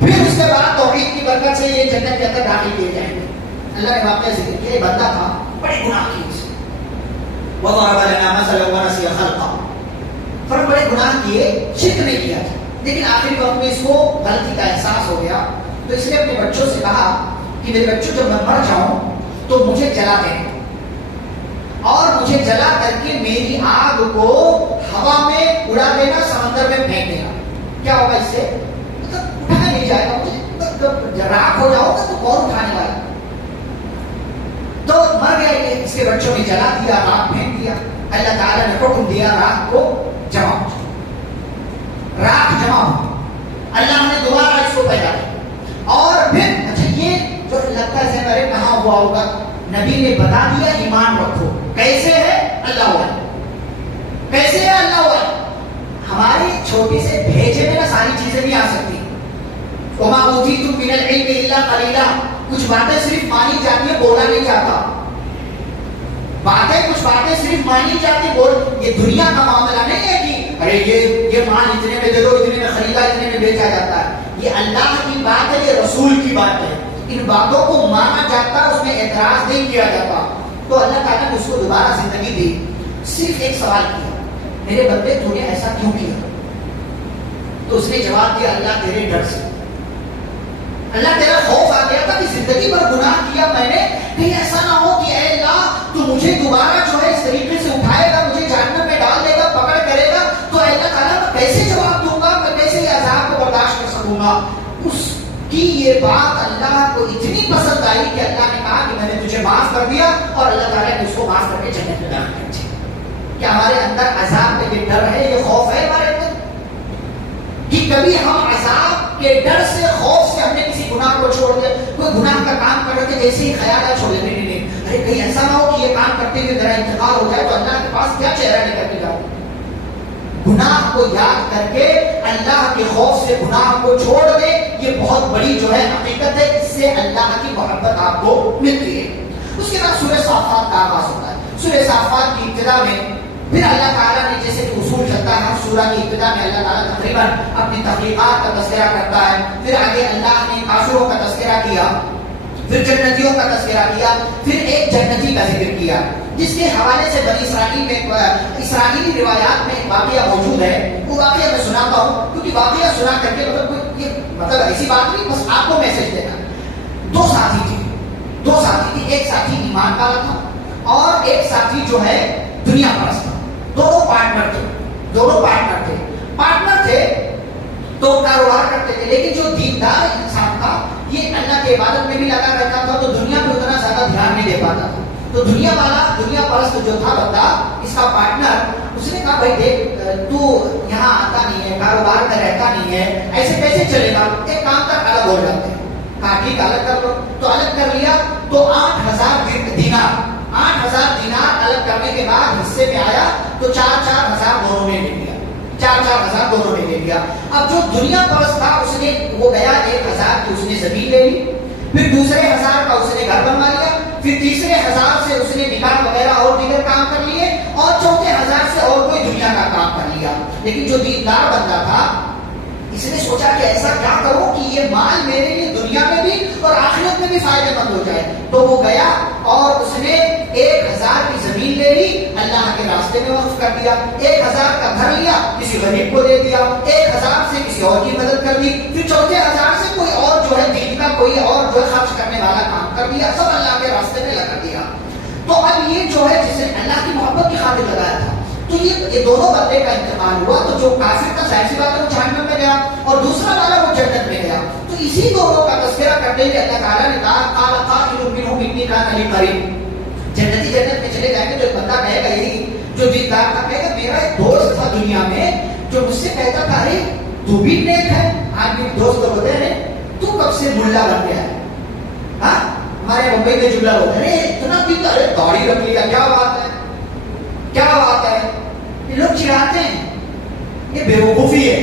پھر اس کے بعد توحید کی برکت سے یہ جنت کے اندر داخل کیے جائیں گے. اللہ نے واقعہ ذکر کیا, یہ بندہ تھا بڑے گناہ کیے, وَضَرَبَ لَنَا مَثَلًا وَنَسِيَ خَلْقَهُ, پر بڑے گناہ کیے, شرک نہیں کیا تھا, لیکن آخری وقت میں اس کو غلطی کا احساس ہو گیا. تو اس نے اپنے بچوں سے کہا کہ میرے بچوں جب میں مر جاؤں تو مجھے جلا دینا, اور مجھے جلا کر کے میری آگ کو ہوا میں اڑا دینا, سمندر میں پھینک دینا. کیا ہوگا اس سے؟ مطلب اٹھایا نہیں جائے گا مجھے, راکھ ہو جاؤ گا تو کون اٹھانے والا. تو مر گئے, اس کے بچوں نے جلا دیا, راکھ پھینک دیا. اللہ تعالیٰ نے حکم دیا راکھ کو جمع ہو, راکھ جمع ہو. اللہ نے دوبارہ اس کو پیدا کیا, اور پھر اچھا یہ جو لگتا ہے ارے کہاں ہوا ہوگا, نبی نے بتا دیا ایمان رکھو. کیسے ہے؟ اللہ والے. کیسے ہے؟ اللہ والے. ہماری چھوٹی سے بھیجے میں نا ساری چیزیں بھی آ سکتی. وما اوتیتم من العلم الا قلیلا. کچھ باتیں صرف مانی جاتی ہے, بولا نہیں جاتا. کچھ باتیں صرف مانی جاتی, یہ دنیا کا معاملہ نہیں ہے کہ ارے یہ مال اتنے میں دے دو, اتنے میں خریدا, اتنے میں بیچا جاتا ہے. یہ اللہ کی بات ہے, یہ رسول کی بات ہے. ان باتوں کو مانا جاتا, اس میں اعتراض نہیں کیا جاتا. تو اللہ تعالیٰ نے اس کو دوبارہ زندگی دی. صرف ایک سوال کیا, میرے بندے تو نے ایسا کیوں کیا؟ تو اس نے جواب دیا, اللہ تیرے ڈر سے. اللہ تیرا خوف آ گیا تھا کہ زندگی پر گناہ کیا میں نے, کہیں ایسا نہ ہو کہ اے اللہ تو مجھے دوبارہ جو ہے اس طریقے سے اٹھائے گا, مجھے جہنم میں ڈال دے گا, پکڑ کرے گا, تو اے اللہ تعالیٰ میں کیسے جواب دوں گا, میں کیسے یہ عذاب کو برداشت کر سکوں گا. اس کی یہ بات اللہ کو اتنی پسند آئی کہ اللہ نے کہا کہ میں نے تجھے معاف کر دیا, اور اللہ تعالیٰ نے اس کو معاف کر کے جنت میں داخل کر دیا. کیا ہمارے اندر عذاب کا یہ ڈر ہے, یہ خوف ہے ہمارے اندر کہ کبھی ہم عذاب کے ڈر سے, خوف سے ہم نے کسی گناہ کو چھوڑ دیا, کوئی گناہ کا کام کر رہے تھے جیسے ہی خیالات چھوڑ دینے نہیں, ارے کہیں ایسا نہ ہو کہ یہ کام کرتے ہوئے میرا انتقال ہو جائے تو اللہ کے پاس کیا چہرہ نکل کے جاؤ. گناہ کو یاد کر کے اللہ کے خوف سے گناہ کو چھوڑ دے, یہ بہت بڑی جو ہے حقیقت ہے, اس سے اللہ کی محبت آپ کو ملتی ہے. اس کے بعد سورہ صافات کا آغاز ہوتا ہے. سورہ صافات کی ابتدا میں پھر اللہ تعالیٰ نے, جیسے کہ اصول چلتا ہے ہر سورہ کی ابتدا میں اللہ تعالیٰ تقریباً اپنی تخلیقات کا تذکرہ کرتا ہے. پھر آگے اللہ نے کافروں کا تذکرہ کیا, پھر جنتیوں کا تذکرہ کیا, پھر ایک جنتی کا ذکر کیا جس کے حوالے سے بنی اسرائیل میں, اسرائیلی روایات میں ایک واقعہ موجود ہے. وہ واقعہ میں سناتا ہوں کیونکہ واقعہ سنا کر کے مطلب ایسی بات نہیں, بس آپ کو میسج دینا. دو ساتھی تھے, ایک ساتھی ایمان والا تھا اور ایک ساتھی جو ہے دنیا پرست تھا. دونوں پارٹنر تھے تو کاروبار کرتے تھے, لیکن جو دیندار انسان تھا یہ اللہ کی عبادت میں بھی لگا رہتا تھا, تو دنیا پہ اتنا زیادہ دھیان نہیں دے پاتا تھا. تو دنیا پرست جو تھا بندہ, اس کا پارٹنر, اس نے کہا بھائی دیکھ تو یہاں آتا نہیں ہے, کاروبار میں رہتا نہیں ہے, ایسے کیسے چلے گا, ایک کام تک الگ ہو جاتے ہیں. کہا ٹھیک الگ کر لو. تو الگ کر لیا. تو 8,000 دینار الگ کرنے کے بعد حصے میں آیا تو 4,000 دونوں نے لے لیا. 4,000 دونوں نے لے لیا. اب جو دنیا پرست تھا اس نے وہ گیا 1,000 کی اس نے زمین لے لی, پھر دوسرے 1,000 کا اس نے گھر بنوا لیا, پھر تیسرے 1,000 سے اس نے نکاح وغیرہ اور دیگر کام کر لیے, اور چوتھے 1,000 سے اور کوئی دنیا کا کام کر لیا. لیکن جو دیندار بندہ تھا اس نے سوچا کہ ایسا کیا کروں کہ یہ مال میرے لیے دنیا میں بھی اور آخرت میں بھی فائدہ مند ہو جائے. تو وہ گیا اور اس نے 1,000 کی زمین لے لی, اللہ کے راستے میں وقف کر دیا. 1,000 کا گھر لیا, کسی غریب کو دے دیا. 1,000 سے کسی اور کی مدد کر دی. پھر چوتھے 1,000 سے کوئی اور جو ہے دین کا کوئی اور جو ہے خرچ کرنے والا کام کر دیا. سب اللہ کے راستے میں لگا دیا. تو اب یہ جو ہے جسے اللہ کی محبت کی خاطر لگایا تھا, تو یہ دونوں بندے کا انتقال ہوا. تو جو کافر تھا ظاہر سی بات ہے وہ جہنم میں گیا, اور دوسرا والا وہ جنت میں گیا. تو اسی دونوں کا تذکرہ کرتے ہوئے اللہ تعالیٰ نے کہا قال قائل منهم انی کان لی قریب. جنتی جنت میں چلے جائیں گے تو ایک بندہ کہے گا, یہی جو دیندار تھا کہے گا میرا ایک دوست تھا دنیا میں جو مجھ سے کہتا تھا ارے تو بھی نیک ہے. آج میرے دوست تو ہوتے ہیں تو کب سے ملا بن گیا ہے. ہاں ہمارے ممبئی میں جملہ ہوتا ہے اتنا بھی تو, ارے داڑھی رکھ لیا, کیا بات ہے, کیا بات ہے. یہ لوگ چڑھاتے ہیں, یہ بیوقوفی ہے.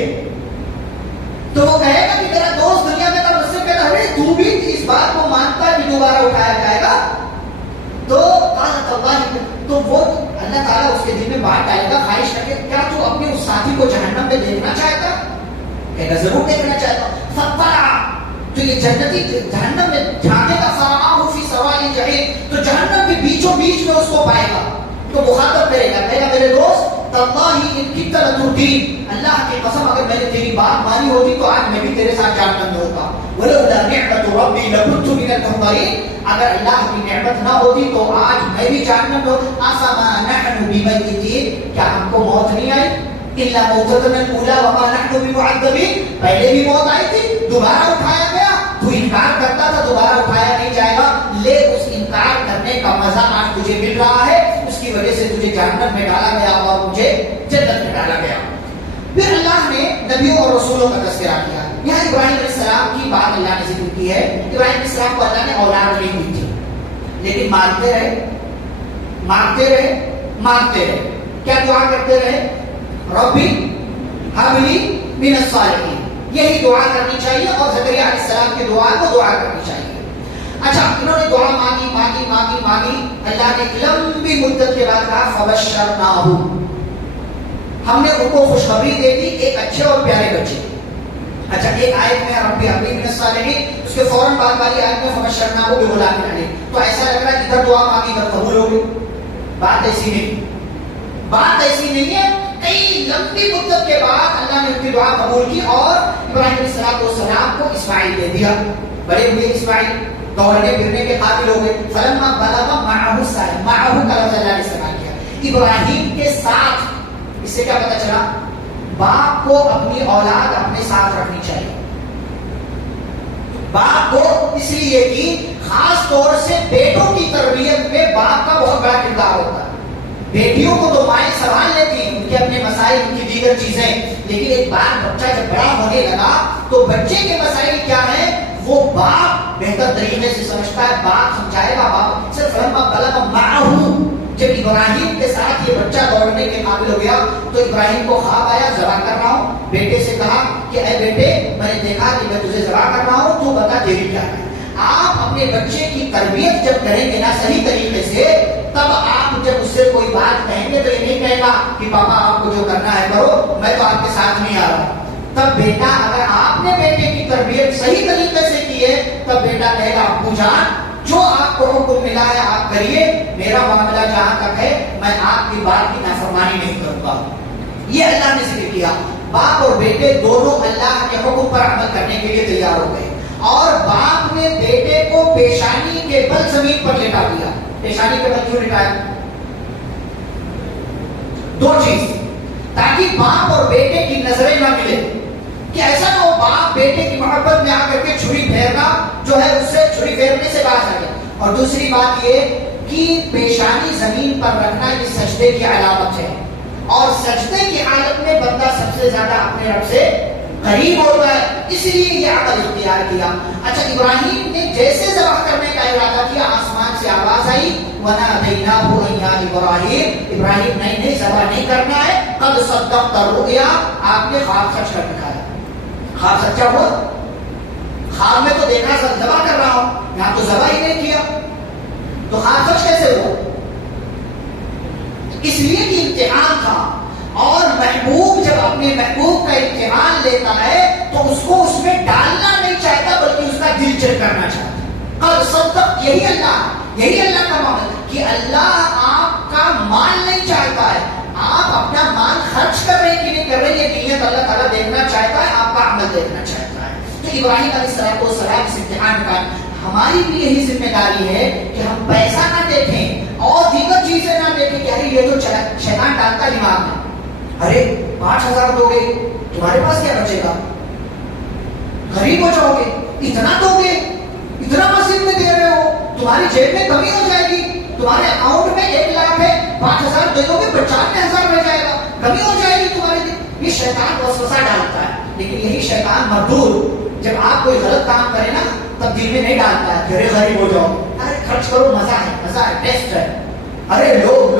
تو وہ کہے گا کہ میرا دوست دنیا میں تھا, مجھ سے کہتا ارے تو بھی اس بات کو مانتا ہے کہ دوبارہ اٹھایا جائے گا. تو تو وہ اللہ تعالیٰ اس کے دل میں بات ڈالے گا, خواہش کر کے کیا تو اپنے اس ساتھی کو جہنم میں دیکھنا چاہتا؟ کہے گا ضرور دیکھنا چاہتا. تو یہ جنتی جہنم میں جھانکے گا, فرعاہ فی سواء الجحیم, تو جہنم کے بیچوں بیچ میں اس کو پائے گا. تو مخاطب کرے گا, کہے گا میرے دوست تاللہ ان کدت لتردین, اللہ کی قسم اگر میں نے تیری بات مانی ہوتی تو آج میں بھی تیرے ساتھ جہنم میں ہوتا. ولولا نعمت ربی لکنت من المحضرین, اگر اللہ کی نعمت نہ ہوتی تو آج میں بھی جہنم میں ہوتا. افما نحن بمیتین, کیا ہم کو موت نہیں آئی؟ الا موتتنا الاولى وما نحن بمعذبین, پہلے بھی موت آئی تھی, دوبارہ اٹھایا گیا. تو انکار کرتا تھا, دوبارہ اٹھایا نہیں جائے گا. لے اس انکار کرنے کا مزہ آج تجھے مل رہا ہے, اس کی وجہ سے تجھے جہنم میں ڈالا گیا اور مجھے جنت میں ڈالا گیا. پھر اللہ نے نبیوں اور رسولوں کا تذکرہ کیا. یہاں ابراہیم علیہ السلام کی بات اللہ نے ذکر کی ہے. ابراہیم علیہ السلام کو اللہ نے اولاد نہیں دی تھی, لیکن مانتے رہے, مانگتے رہے. کیا دعا کرتے رہے؟ ربی حبلی من الصالحین. یہی دعا کرنی چاہیے اور زکریا علیہ السلام کی دعا کو دعا کرنی چاہیے. اچھا انہوں نے دعا مانگی. اللہ نے ایک لمبی مدت کے بعد کہا فبشرناہ، ہم نے ان کو خوشخبری دے دی ایک اچھے اور پیارے بچے. اچھا ایک آیت میں ربی حبلی من الصالحین، اس کے فوراً بعد والی آیت میں فبشرناہ بغلام حلیم. تو ایسا لگ رہا ہے ادھر دعا مانگی ادھر قبول ہو گئی. بات ایسی نہیں ہے. کئی لمبی مدت کے بعد اللہ نے ان کی دعا قبول کی اور ابراہیم علیہ السلام کو اسماعیل دے دیا. بڑے ہوئے اسماعیل، دوڑنے پھرنے کے قابل ہو گئے. فلما بلغ معه السعی، معه کا لفظ اللہ نے استعمال کیا ابراہیم کے ساتھ. اس سے کیا پتا چلا؟ باپ کو اپنی اولاد اپنے ساتھ رکھنی چاہیے. باپ کو اس لیے کہ خاص طور سے بیٹوں کی تربیت میں باپ کا بہت بڑا کردار ہوتا ہے. بیٹیوں کو تو مائیں سنبھال لیتی، ان کے اپنے مسائل، ان کی دیگر چیزیں، لیکن ایک بار بچہ جب بڑا ہونے لگا تو بچے کے مسائل کیا ہیں وہ باپ بہتر طریقے سے سمجھتا ہے. باپ سمجھائے گا. باپ صرف فلما بلغ معه، جب ابراہیم کے ساتھ یہ بچہ دوڑنے کے قابل ہو گیا تو ابراہیم کو خواب آیا ذبح کر رہا ہوں. بیٹے سے کہا کہ اے بیٹے میں نے دیکھا کہ میں تجھے ذبح کر رہا ہوں، تو بتا تیری کیا ہے. آپ اپنے بچے کی تربیت جب کریں گے نا صحیح طریقے سے، تب آپ جب اس سے کوئی بات کہیں گے تو یہ نہیں کہے گا کہ پاپا آپ کو جو کرنا ہے کرو، میں تو آپ کے ساتھ نہیں آ رہا. تب بیٹا اگر آپ نے بیٹے کی تربیت صحیح طریقے سے کی ہے تب بیٹا کہے گا ابو جان جو آپ کو حکم ملا ہے آپ کریے، میرا معاملہ جہاں تک ہے میں آپ کی بات کی نافرمانی نہیں کروں گا. یہ اللہ نے ذکر کیا. باپ اور بیٹے دونوں اللہ کے حکم پر عمل کرنے کے لیے تیار ہو گئے اور باپ نے بیٹے کو پیشانی کے بل زمین پر لٹا دیا. پیشانی کے بل کیوں لٹایا؟ دو چیز، تاکہ باپ اور بیٹے کی نظریں نہ ملے کہ ایسا نہ ہو باپ بیٹے کی محبت میں آ کر کے چھری پھیرنا جو ہے اس سے چھری پھیرنے سے باز آ گیا. اور دوسری بات یہ کہ پیشانی زمین پر رکھنا یہ سجدے کی علامت ہے اور سجدے کی حالت میں بندہ سب سے زیادہ اپنے رب سے قریب ہوتا ہے، اس لیے یہ عمل اختیار کیا. اچھا ابراہیم نے جیسے ذبح کرنے کا ارادہ کیا آسمان سے آواز آئی وَنَادَيْنَاهُ أَن يَا إِبْرَاهِيمُ، ابراہیم نہیں ذبح نہیں کرنا ہے، قد صدقت الرؤيا، آپ نے خواب سچ کر دکھایا. خواب سچا ہوا. خواب میں تو دیکھا سر ذبح کر رہا ہوں، یہاں تو ذبح ہی نہیں کیا، تو خواب سچ کیسے ہوا؟ اس لیے کہ امتحان تھا اور محبوب جب اپنے محبوب کا امتحان لیتا ہے تو اس کو اس میں ڈالنا نہیں چاہتا بلکہ اس کا دل چیک کرنا چاہتا. قد صدق، یہی اللہ کا معاملہ کہ اللہ آپ کا مال نہیں چاہتا ہے، آپ اپنا مال خرچ کر رہے کہ نہیں کر رہے یہ نیت اللہ تعالیٰ دیکھنا چاہتا ہے، آپ کا عمل دیکھنا چاہتا ہے. تو ابراہیم علیہ السلام اس امتحان کا ہماری بھی یہی ذمہ داری ہے کہ ہم پیسہ نہ دیکھیں اور دیگر چیزیں نہ دیکھیں کہ ارے یہ تو شیطان ڈالتا دماغ میں، ارے 5,000 دو گے تمہارے پاس کیا بچے گا، غریب ہو جاؤ گے، اتنا دو گے، اتنا مسجد میں دے رہے ہو، تمہاری جیب میں کمی ہو جائے گی، تمہارے اکاؤنٹ میں 1 لاکھ ہے 5,000 دے دو گے 95,000 رہ جائے گا، کمی ہو جائے گی تمہاری. یہ شیطان وسوسہ ڈالتا ہے، لیکن یہی شیطان مردود جب آپ کوئی غلط کام کرے نا تب دل میں نہیں ڈالتا ہے کہ ارے غریب ہو جاؤ، ارے خرچ کرو، مزہ ہے ٹیسٹ ہے. ارے لوگ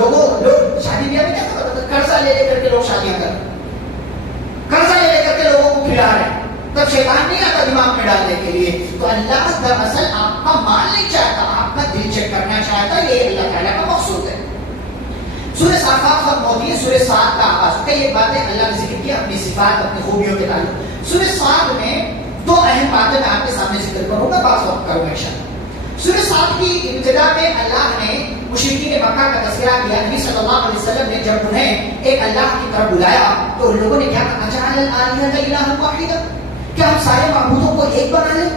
شادی بیاہ میں کیا قرضہ لے کر کے لوگ شادیاں کر رہے ہیں، قرضہ لے کر کے لوگوں کو کھلا رہے ہیں، تب شیطان نہیں آتا دماغ میں ڈالنے کے لیے. تو اللہ دراصل آپ کا مال نہیں چاہتا، آپ کا دل چیک کرنا چاہتا، یہ اللہ تعالیٰ کا مقصود ہے. سورہ صافات ختم ہوتی ہے، سورہ صاد کا آغاز. کئی ایک باتیں اللہ نے ذکر کی اپنی صفات اپنی خوبیوں کے تعلق. سورہ صاد میں 2 اہم باتیں میں آپ کے سامنے ذکر کروں گا، بعض وقت کروں گا انشاءاللہ. سورہ صاد کی ابتدا میں اللہ نے مشرکین مکہ کا تذکرہ کیا. نبی صلی اللہ علیہ وسلم نے جب انہیں ایک اللہ کی طرف بلایا تو ان لوگوں نے کیا کہا اجعل الآلہۃ الہا واحدا، کیا ہم سارے معبودوں کو ایک بنا لیں؟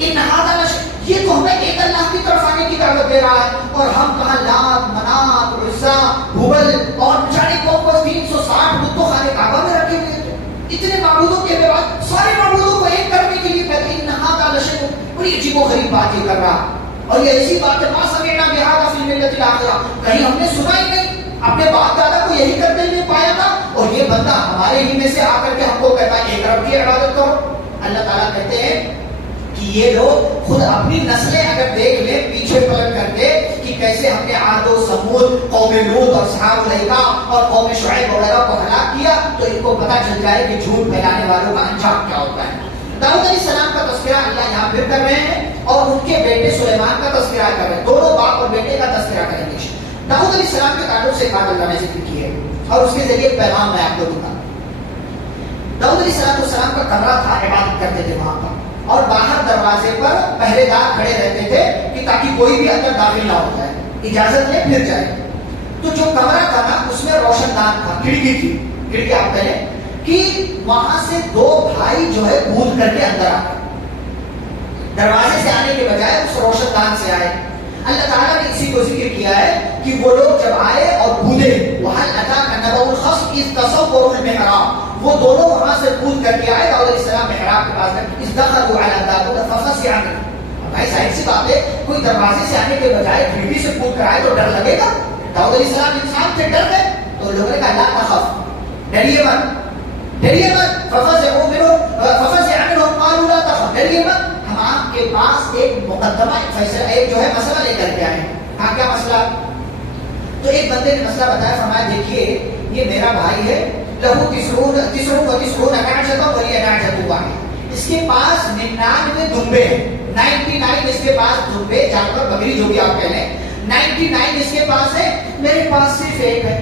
ان ھذا لشیء، یہ تو ہمیں ایک اللہ کی طرف آنے کی دعوت دے رہا ہے اور ہم کہاں لات منات عزا ہبل اور جانے کو 360 بت تو خانہ کعبہ میں رکھے ہوئے تھے. اتنے معبودوں کے بعد سارے معبودوں کو ایک کرنے کے لیے کہتے ہیں ان ھذا لشیء، بڑی عجیب و غریب بات یہ کر رہا. اور یہ ایسی بات ہے ما سمعنا بہذا فی الملۃ الاخرہ، کہیں ہم نے سنا ہی نہیں، اپنے باپ دادا کو یہی کرتے ہوئے پایا تھا اور یہ بندہ ہمارے ہی میں سے آ کر کے ہم کو کہتا ہے ایک رب کی عبادت کرو. اللہ تعالیٰ کہتے ہیں کہ یہ لوگ خود اپنی نسلیں اگر دیکھ لیں پیچھے پلٹ کر کے کہ کیسے ہم نے عاد و سمود، قوم لوط اور اصحاب الایکا اور قوم شعیب وغیرہ کو ہلاک کیا، تو ان کو پتہ چل جائے کہ جھوٹ پھیلانے والوں کا انجام کیا ہوتا ہے۔ داؤد علیہ السلام کا تذکرہ اللہ یہاں پھر کر رہے ہیں اور ان کے بیٹے سلیمان کا تذکرہ کر رہے ہیں، دونوں باپ اور بیٹے کا تذکرہ کریں گے۔ داؤد علیہ السلام کے تعلق سے بات اللہ نے ذکر کی ہے اور اس کے ذریعے پیغام میں آپ کو دوں گا۔ داؤد علیہ السلام کا کمرہ تھا، عبادت کرتے تھے وہاں پر، اور باہر دروازے پر پہرے دار کھڑے رہتے تھے کہ تاکہ کوئی بھی اندر داخل نہ ہو جائے، اجازت لے پھر جائے۔ تو جو کمرہ تھا نا اس میں روشن دان تھا، کھڑکی تھی، کھڑکی آپ کہیں کہ وہاں سے دو بھائی جو ہے کود کر کے اندر آئے، دروازے سے آنے کے بجائے اس روشن دان سے آئے۔ اللہ تعالیٰ نے اسی کو ذکر کیا ہے کہ وہ لوگ جب آئے اور کودے، وَهَلْ أَتَاكَ نَبَأُ الْخَصْمِ إِذْ تَصَوَّرُوا الْمِحْرَابَ، وہ دونوں وہاں سے کود کر کے آئے۔ داؤد علیہ السلام محراب کے پاس گئے، إِذْ دَخَلُوا عَلَى دَاوُودَ فَفَزِعَ مِنْهُ۔ بھائی ظاہر سی بات ہے، کوئی دروازے سے آنے کے بجائے کھڑکی سے کود کر آئے تو ڈر لگے گا۔ داؤد علیہ السلام انسان سے ڈر گئے تو لوگوں نے کہا لا تخف، ڈریے مت، ڈریے مت، فَفَزِعُوا مِنْهُ فَفَزِعَ مِنْهُمْ قَالُوا لَا تَخَفْ، ڈریے مت، ہم آپ کے پاس ایک مقدمہ، ایک فیصلہ، ایک جو ہے مسئلہ لے کر کے آئے ہیں۔ کہا کیا مسئلہ؟ تو ایک بندے نے مسئلہ بتایا، فرمایا دیکھیے یہ میرا بھائی ہے، لہو تسعون نعجۃ ولی نعجۃ واحدۃ، اس کے پاس 99 دمبے ہیں، 99 اس کے پاس دمبے، جانور بکری جو بھی آپ کہہ لیں، 99 اس کے پاس ہے، میرے پاس صرف ایک ہے،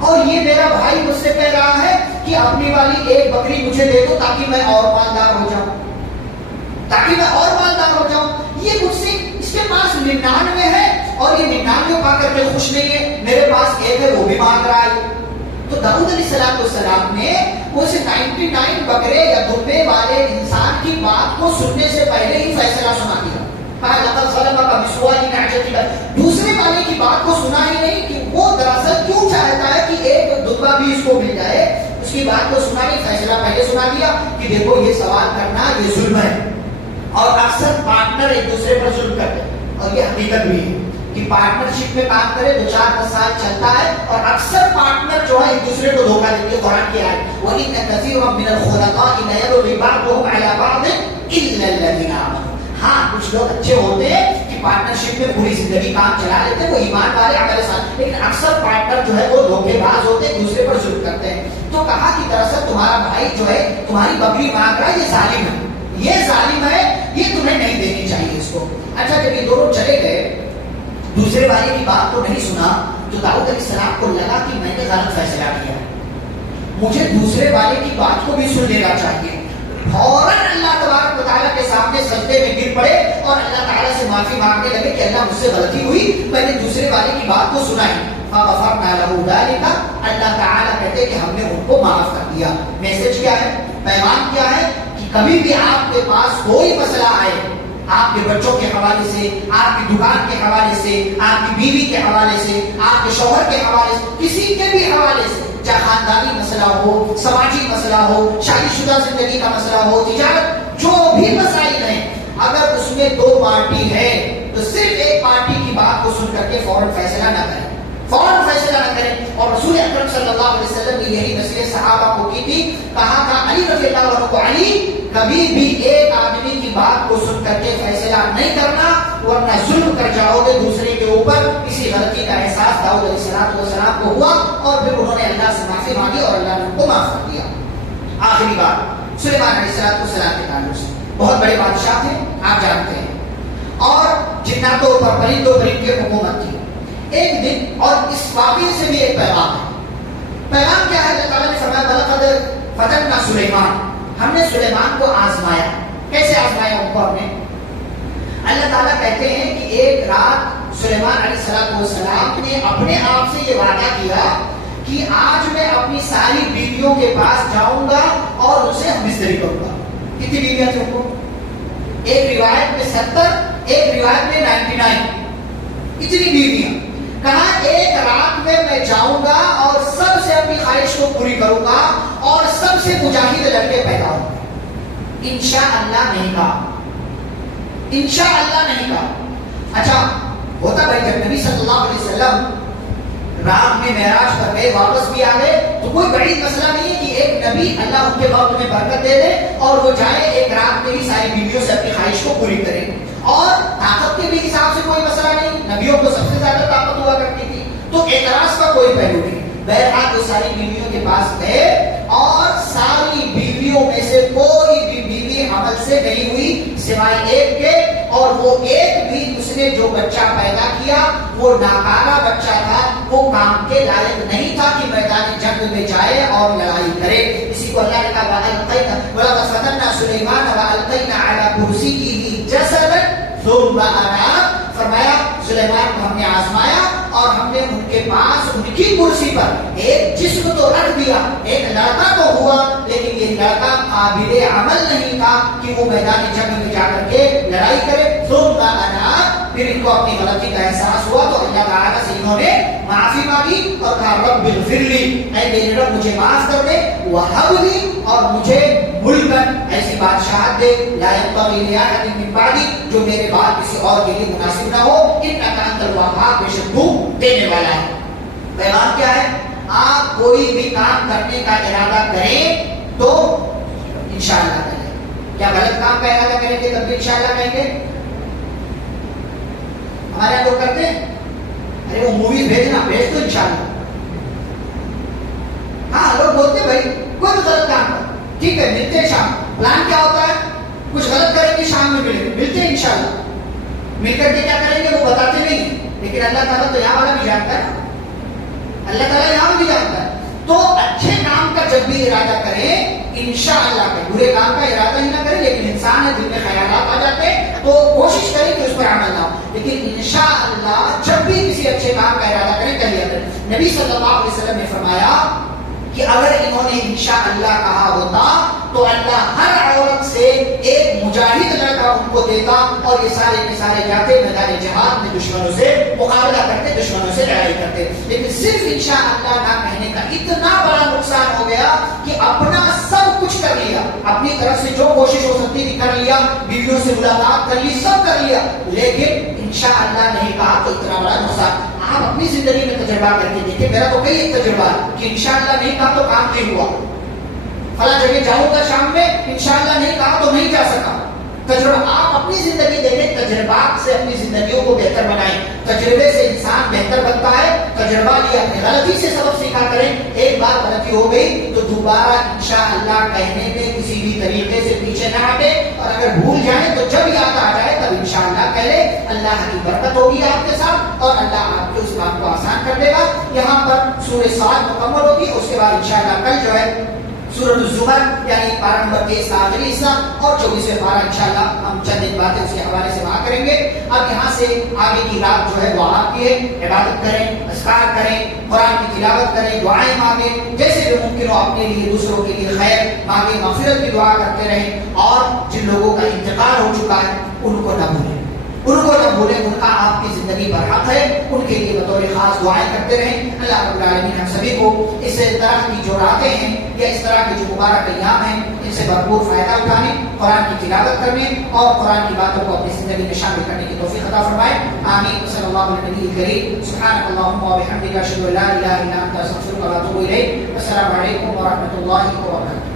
اور یہ میرا بھائی مجھ سے کہہ رہا ہے کہ اپنی والی ایک بکری مجھے دے دو تاکہ میں اور مالدار ہو جاؤں، تاکہ میں اور مالدار ہو جاؤں۔ یہ مجھ سے، اس کے پاس 99 ہے اور یہ 99 پا کر کے خوش نہیں ہے، میرے پاس ایک ہے وہ بھی مانگ رہا ہے۔ تو داؤد علیہ السلام نے اس 99 بکرے یا دمبے والے انسان کی بات کو سننے سے پہلے ہی فیصلہ سنا دیا۔ کہا لقد ظلمک بسؤال نعجتک، دوسرے والے کی بات کو سنا ہی نہیں کہ وہ دراصل کیوں چاہتا ہے کہ ایک دمبا بھی اس کو مل جائے، اس کی بات کو سنا نہیں، فیصلہ پہلے سنا دیا کہ دیکھو یہ سوال کرنا یہ ظلم ہے، اور اکثر پارٹنر ایک دوسرے پر ظلم کرتے ہیں، اور یہ حقیقت بھی ہے کہ پارٹنرشپ میں کام کرے 2-4 سال چلتا ہے، اور اکثر پارٹنر جو ہے ایک دوسرے کو دھوکہ دیتے ہیں۔ قرآن کی آیت وَإِنَّ كَثِيرًا مِنَ الْخُلَطَاءِ لَيَبْغِي بَعْضُهُمْ عَلَى بَعْضٍ إِلَّا الَّذِينَ آمَنُوا۔ ہاں کچھ لوگ اچھے ہوتے ہیں کہ پارٹنرشپ میں پوری زندگی کام چلا لیتے ہیں، وہ ایمان والے عمل صالح، لیکن اکثر پارٹنر جو ہے وہ دھوکے باز ہوتے ہیں، دوسرے پر ظلم کرتے ہیں۔ تو کہا کہ دراصل تمہارا بھائی جو ہے تمہاری بکری مانگ رہا ہے، یہ ظالم ہے، یہ ظالم ہے، یہ تمہیں نہیں دینی چاہیے اس کو۔ اچھا جب یہ دونوں چلے گئے، دوسرے والے کی بات کو نہیں سنا، تو داؤد علیہ السلام کو لگا کہ میں نے غلط فیصلہ کیا، مجھے دوسرے والے کی بات کو بھی سن لینا چاہیے۔ فوراً اللہ تبارک و تعالیٰ کے سامنے سجدے میں گر پڑے اور اللہ تعالیٰ سے معافی مانگنے لگے کہ اللہ مجھ سے غلطی ہوئی، میں نے دوسرے والے کی بات کو سنا ہی۔ فغفرنا له ذلك، اللہ تعالیٰ کہتے کہ ہم نے ان کو معاف کر دیا۔ میسج کیا ہے، پیغام کیا ہے کہ کبھی بھی آپ کے پاس کوئی مسئلہ آئے، آپ کے بچوں کے حوالے سے، آپ کی دکان کے حوالے سے، آپ کی بیوی کے حوالے سے، آپ کے شوہر کے حوالے سے، کسی کے بھی حوالے سے، چاہے خاندانی مسئلہ ہو، سماجی مسئلہ ہو، شادی شدہ زندگی کا مسئلہ ہو، تجارت، جو بھی مسائل ہیں، اگر اس میں 2 پارٹی ہے تو صرف ایک پارٹی کی بات کو سن کر کے فوراً فیصلہ نہ کریں، فوراً فیصلہ نہ کریں۔ اور رسول اکرم صلی اللہ علیہ وسلم نے یہی نصیحت صحابہ کو کی تھی، کہا تھا علی رضی اللہ عنہ کو، علی کبھی بھی ایک آدمی کی بات کو سن کر کے فیصلہ نہیں کرنا، ورنہ ظلم کر جاؤ گے دوسرے کے اوپر۔ کسی غلطی کا احساس داؤد علیہ السلام کو ہوا اور پھر انہوں نے اللہ سے معافی مانگی اور اللہ نے ان کو معاف کر دیا۔ آخری بات سلیمان علیہ السلام کے تعلق سے، بہت بڑے بادشاہ تھے آپ جانتے ہیں، اور جناتوں پر پرندوں پر ان کی حکومت تھی۔ ایک دن، اور اس واقعے سے بھی ایک پیغام ہے۔ پیغام کیا ہے؟ اللہ تعالیٰ نے فرمایا وَلَقَدْ فَتَنَّا سُلَيْمَانَ، ہم نے سلیمان کو آزمایا۔ کیسے آزمایا ان کو ہم نے؟ اللہ تعالیٰ کہتے ہیں کہ ایک رات سلیمان علیہ السلام نے اپنے آپ سے یہ وعدہ کیا کہ آج میں اپنی ساری بیویوں کے پاس جاؤں گا اور ان سے ہم بستری کروں گا۔ کتنی بیویاں تھیں ان کو؟ ایک روایت میں 70، ایک روایت میں 99، اتنی بیویاں۔ کہا ایک رات میں جاؤں گا اور سب سے اپنی خواہش کو پوری کروں گا اور سب سے مجاہد لڑکے پیدا ہوں گے۔ انشاءاللہ نہیں کہا، انشاءاللہ نہیں کہا۔ اچھا ہوتا بھائی جب نبی صلی اللہ علیہ وسلم رات میں معراج پر گئے، واپس بھی آ گئے، تو کوئی بڑی مسئلہ نہیں ہے کہ ایک نبی اللہ ان کے وقت میں برکت دے دے اور وہ جائے ایک رات میں ہی ساری بیویوں سے اپنی خواہش کو پوری کرے۔ اور طاقت کے بھی حساب سے کوئی مسئلہ نہیں، نبیوں کو سب سے زیادہ طاقت ہوا کرتی تھی، تو اعتراض کا کوئی پہلو نہیں۔ بہرحال وہ ساری بیویوں کے پاس گئے اور ساری بیویوں میں سے کوئی بھی بیوی حمل سے نہیں ہوئی سوائے ایک کے، اور وہ ایک بھی اس نے جو بچہ پیدا کیا وہ ناکارہ بچہ تھا، وہ کام کے لائق نہیں تھا کہ میدان جنگ میں جائے اور لڑائی کرے۔ اسی کو اللہ نے کہا وَلَقَدْ فَتَنَّا سُلَيْمَانَ وَأَلْقَيْنَا عَلَى كُرْسِيِّهِ جَسَدًا ثُمَّ أَنَابَ، فرمایا سلیمان کو ہم نے آزمایا اور ہم نے ان کے پاس ان کی کرسی پر ایک جسم تو رکھ دیا، ایک لڑکا تو ہوا، لیکن یہ لڑکا قابل عمل نہیں تھا کہ وہ میدان جنگ میں جا کر کے لڑائی کرے۔ ثم أناب، پھر ان کو اپنی غلطی کا احساس ہوا تو اللہ تعالیٰ سے انہوں نے معافی مانگی اور کہا رب اغفر لی، اے میرے رب مجھے معاف کر دے، وہب لی، اور مجھے ملکن ایسی بادشاہت دے، لا ينبغي لأحد من بعدی، جو میرے بعد کسی اور کے لیے مناسب نہ ہو، انک انت الوہاب، بے شک تو دینے والا ہے۔ پیغام کیا ہے؟ آپ کوئی بھی کام کرنے کا ارادہ کریں تو انشاءاللہ کریں۔ کیا غلط کام کا ارادہ کریں گے تب بھی انشاءاللہ کہیں گے؟ ہمارے یہاں لوگ کرتے ہیں، ارے وہ موویز بھیجنا، بھیج تو انشاءاللہ۔ ہاں لوگ بولتے بھائی کوئی بھی غلط کام کر، ٹھیک ہے ملتے ہیں شام، پلان کیا ہوتا ہے؟ کچھ غلط کریں گے شام میں ملیں گے، ملتے ہیں انشاءاللہ۔ مل کر کے کیا کریں گے وہ بتاتے نہیں، لیکن اللہ تعالیٰ تو یہاں والا بھی جانتا ہے، اللہ تعالیٰ یہاں بھی جانتا ہے۔ تو اچھے کام کا جب بھی ارادہ کریں انشاءاللہ کریں، برے کام کا ارادہ ہی نہ کریں، لیکن انسان ہے دل میں خیالات آ جاتے ہیں تو کوشش کریں کہ اس پر عمل نہ ہو، لیکن انشاءاللہ جب بھی کسی اچھے کام کا ارادہ کریں کر لیا کریں۔ نبی صلی اللہ علیہ وسلم نے فرمایا کہ اگر انہوں نے انشاءاللہ کہا ہوتا تو اللہ ہر عورت سے ایک مجاہد لڑکا ان کو دیتا اور یہ سارے کے سارے جاتے میدان جہاد میں دشمنوں سے مقابلہ کرتے، دشمنوں سے لڑائی کرتے، لیکن صرف انشاءاللہ نہ کہنے کا اتنا بڑا نقصان ہو گیا کہ اپنا سب کچھ کر لیا، اپنی طرف سے جو کوشش ہو سکتی تھی کر لیا، بیویوں سے ملاقات کر لی، سب کر لیا، لیکن انشاءاللہ نہیں کہا تو اتنا بڑا نقصان۔ آپ اپنی زندگی میں تجربہ کر کے دیکھیں، میرا تو کئی تجربہ کہ انشاءاللہ نہیں کہا تو کام نہیں ہوا، فلاں جگہ جاؤں گا شام میں، انشاءاللہ نہیں کہا تو نہیں جا سکا۔ تجربہ آپ اپنی زندگی دیکھیں، تجربات سے اپنی زندگیوں کو بہتر بنائیں، تجربے سے انسان بہتر بنتا ہے، تجربہ لیا، اپنی غلطی سے سبق سیکھا کریں، ایک بار غلطی ہو گئی تو دوبارہ انشاءاللہ کہنے میں کسی بھی طریقے سے پیچھے نہ ہٹے، اور اگر بھول جائیں تو جب یاد آ جائے تب انشاءاللہ کہہ لیں، اللہ کی برکت ہوگی آپ کے ساتھ اور اللہ آپ کے اس کام کو آسان کر دے گا۔ یہاں پر سورہ صاد مکمل ہوگی، اس کے بعد انشاءاللہ کل جو ہے سورۃ الزمر یعنی پارہ نمبر 23 کا آخری حصہ اور 24ویں پارہ انشاءاللہ ہم چند ایک باتیں اس کے حوالے سے وہاں کریں گے۔ اب یہاں سے آگے کی رات جو ہے وہ آپ کی ہے، عبادت کریں، اذکار کریں، قرآن کی تلاوت کریں، دعائیں مانگیں، جیسے بھی ممکن ہو اپنے لیے دوسروں کے لیے خیر مانگیں، مغفرت کی دعا کرتے رہیں، اور جن لوگوں کا انتقال ہو چکا ہے ان کو نہ بھولیں، ان کو نہ بھولیں، ان کا آپ کی زندگی پر حق ہے، ان کے لیے بطور خاص دعائیں کرتے رہیں۔ اللہ رب العالمین ہم سبھی کو اس طرح کی جو راتیں ہیں یا اس طرح کے جو مبارک ایام ہیں ان سے بھرپور فائدہ اٹھانے، قرآن کی تلاوت کرنے اور قرآن کی باتوں کو اپنی زندگی میں شامل کرنے کی توفیق عطا فرمائے۔ آمین۔ صلی اللہ علیہ نبی کریم، سبحانک اللہم و بحمدک، اشہد ان لا الہ الا انت، استغفرک و اتوب الیک۔ السلام علیکم و رحمۃ اللہ وبرکاتہ۔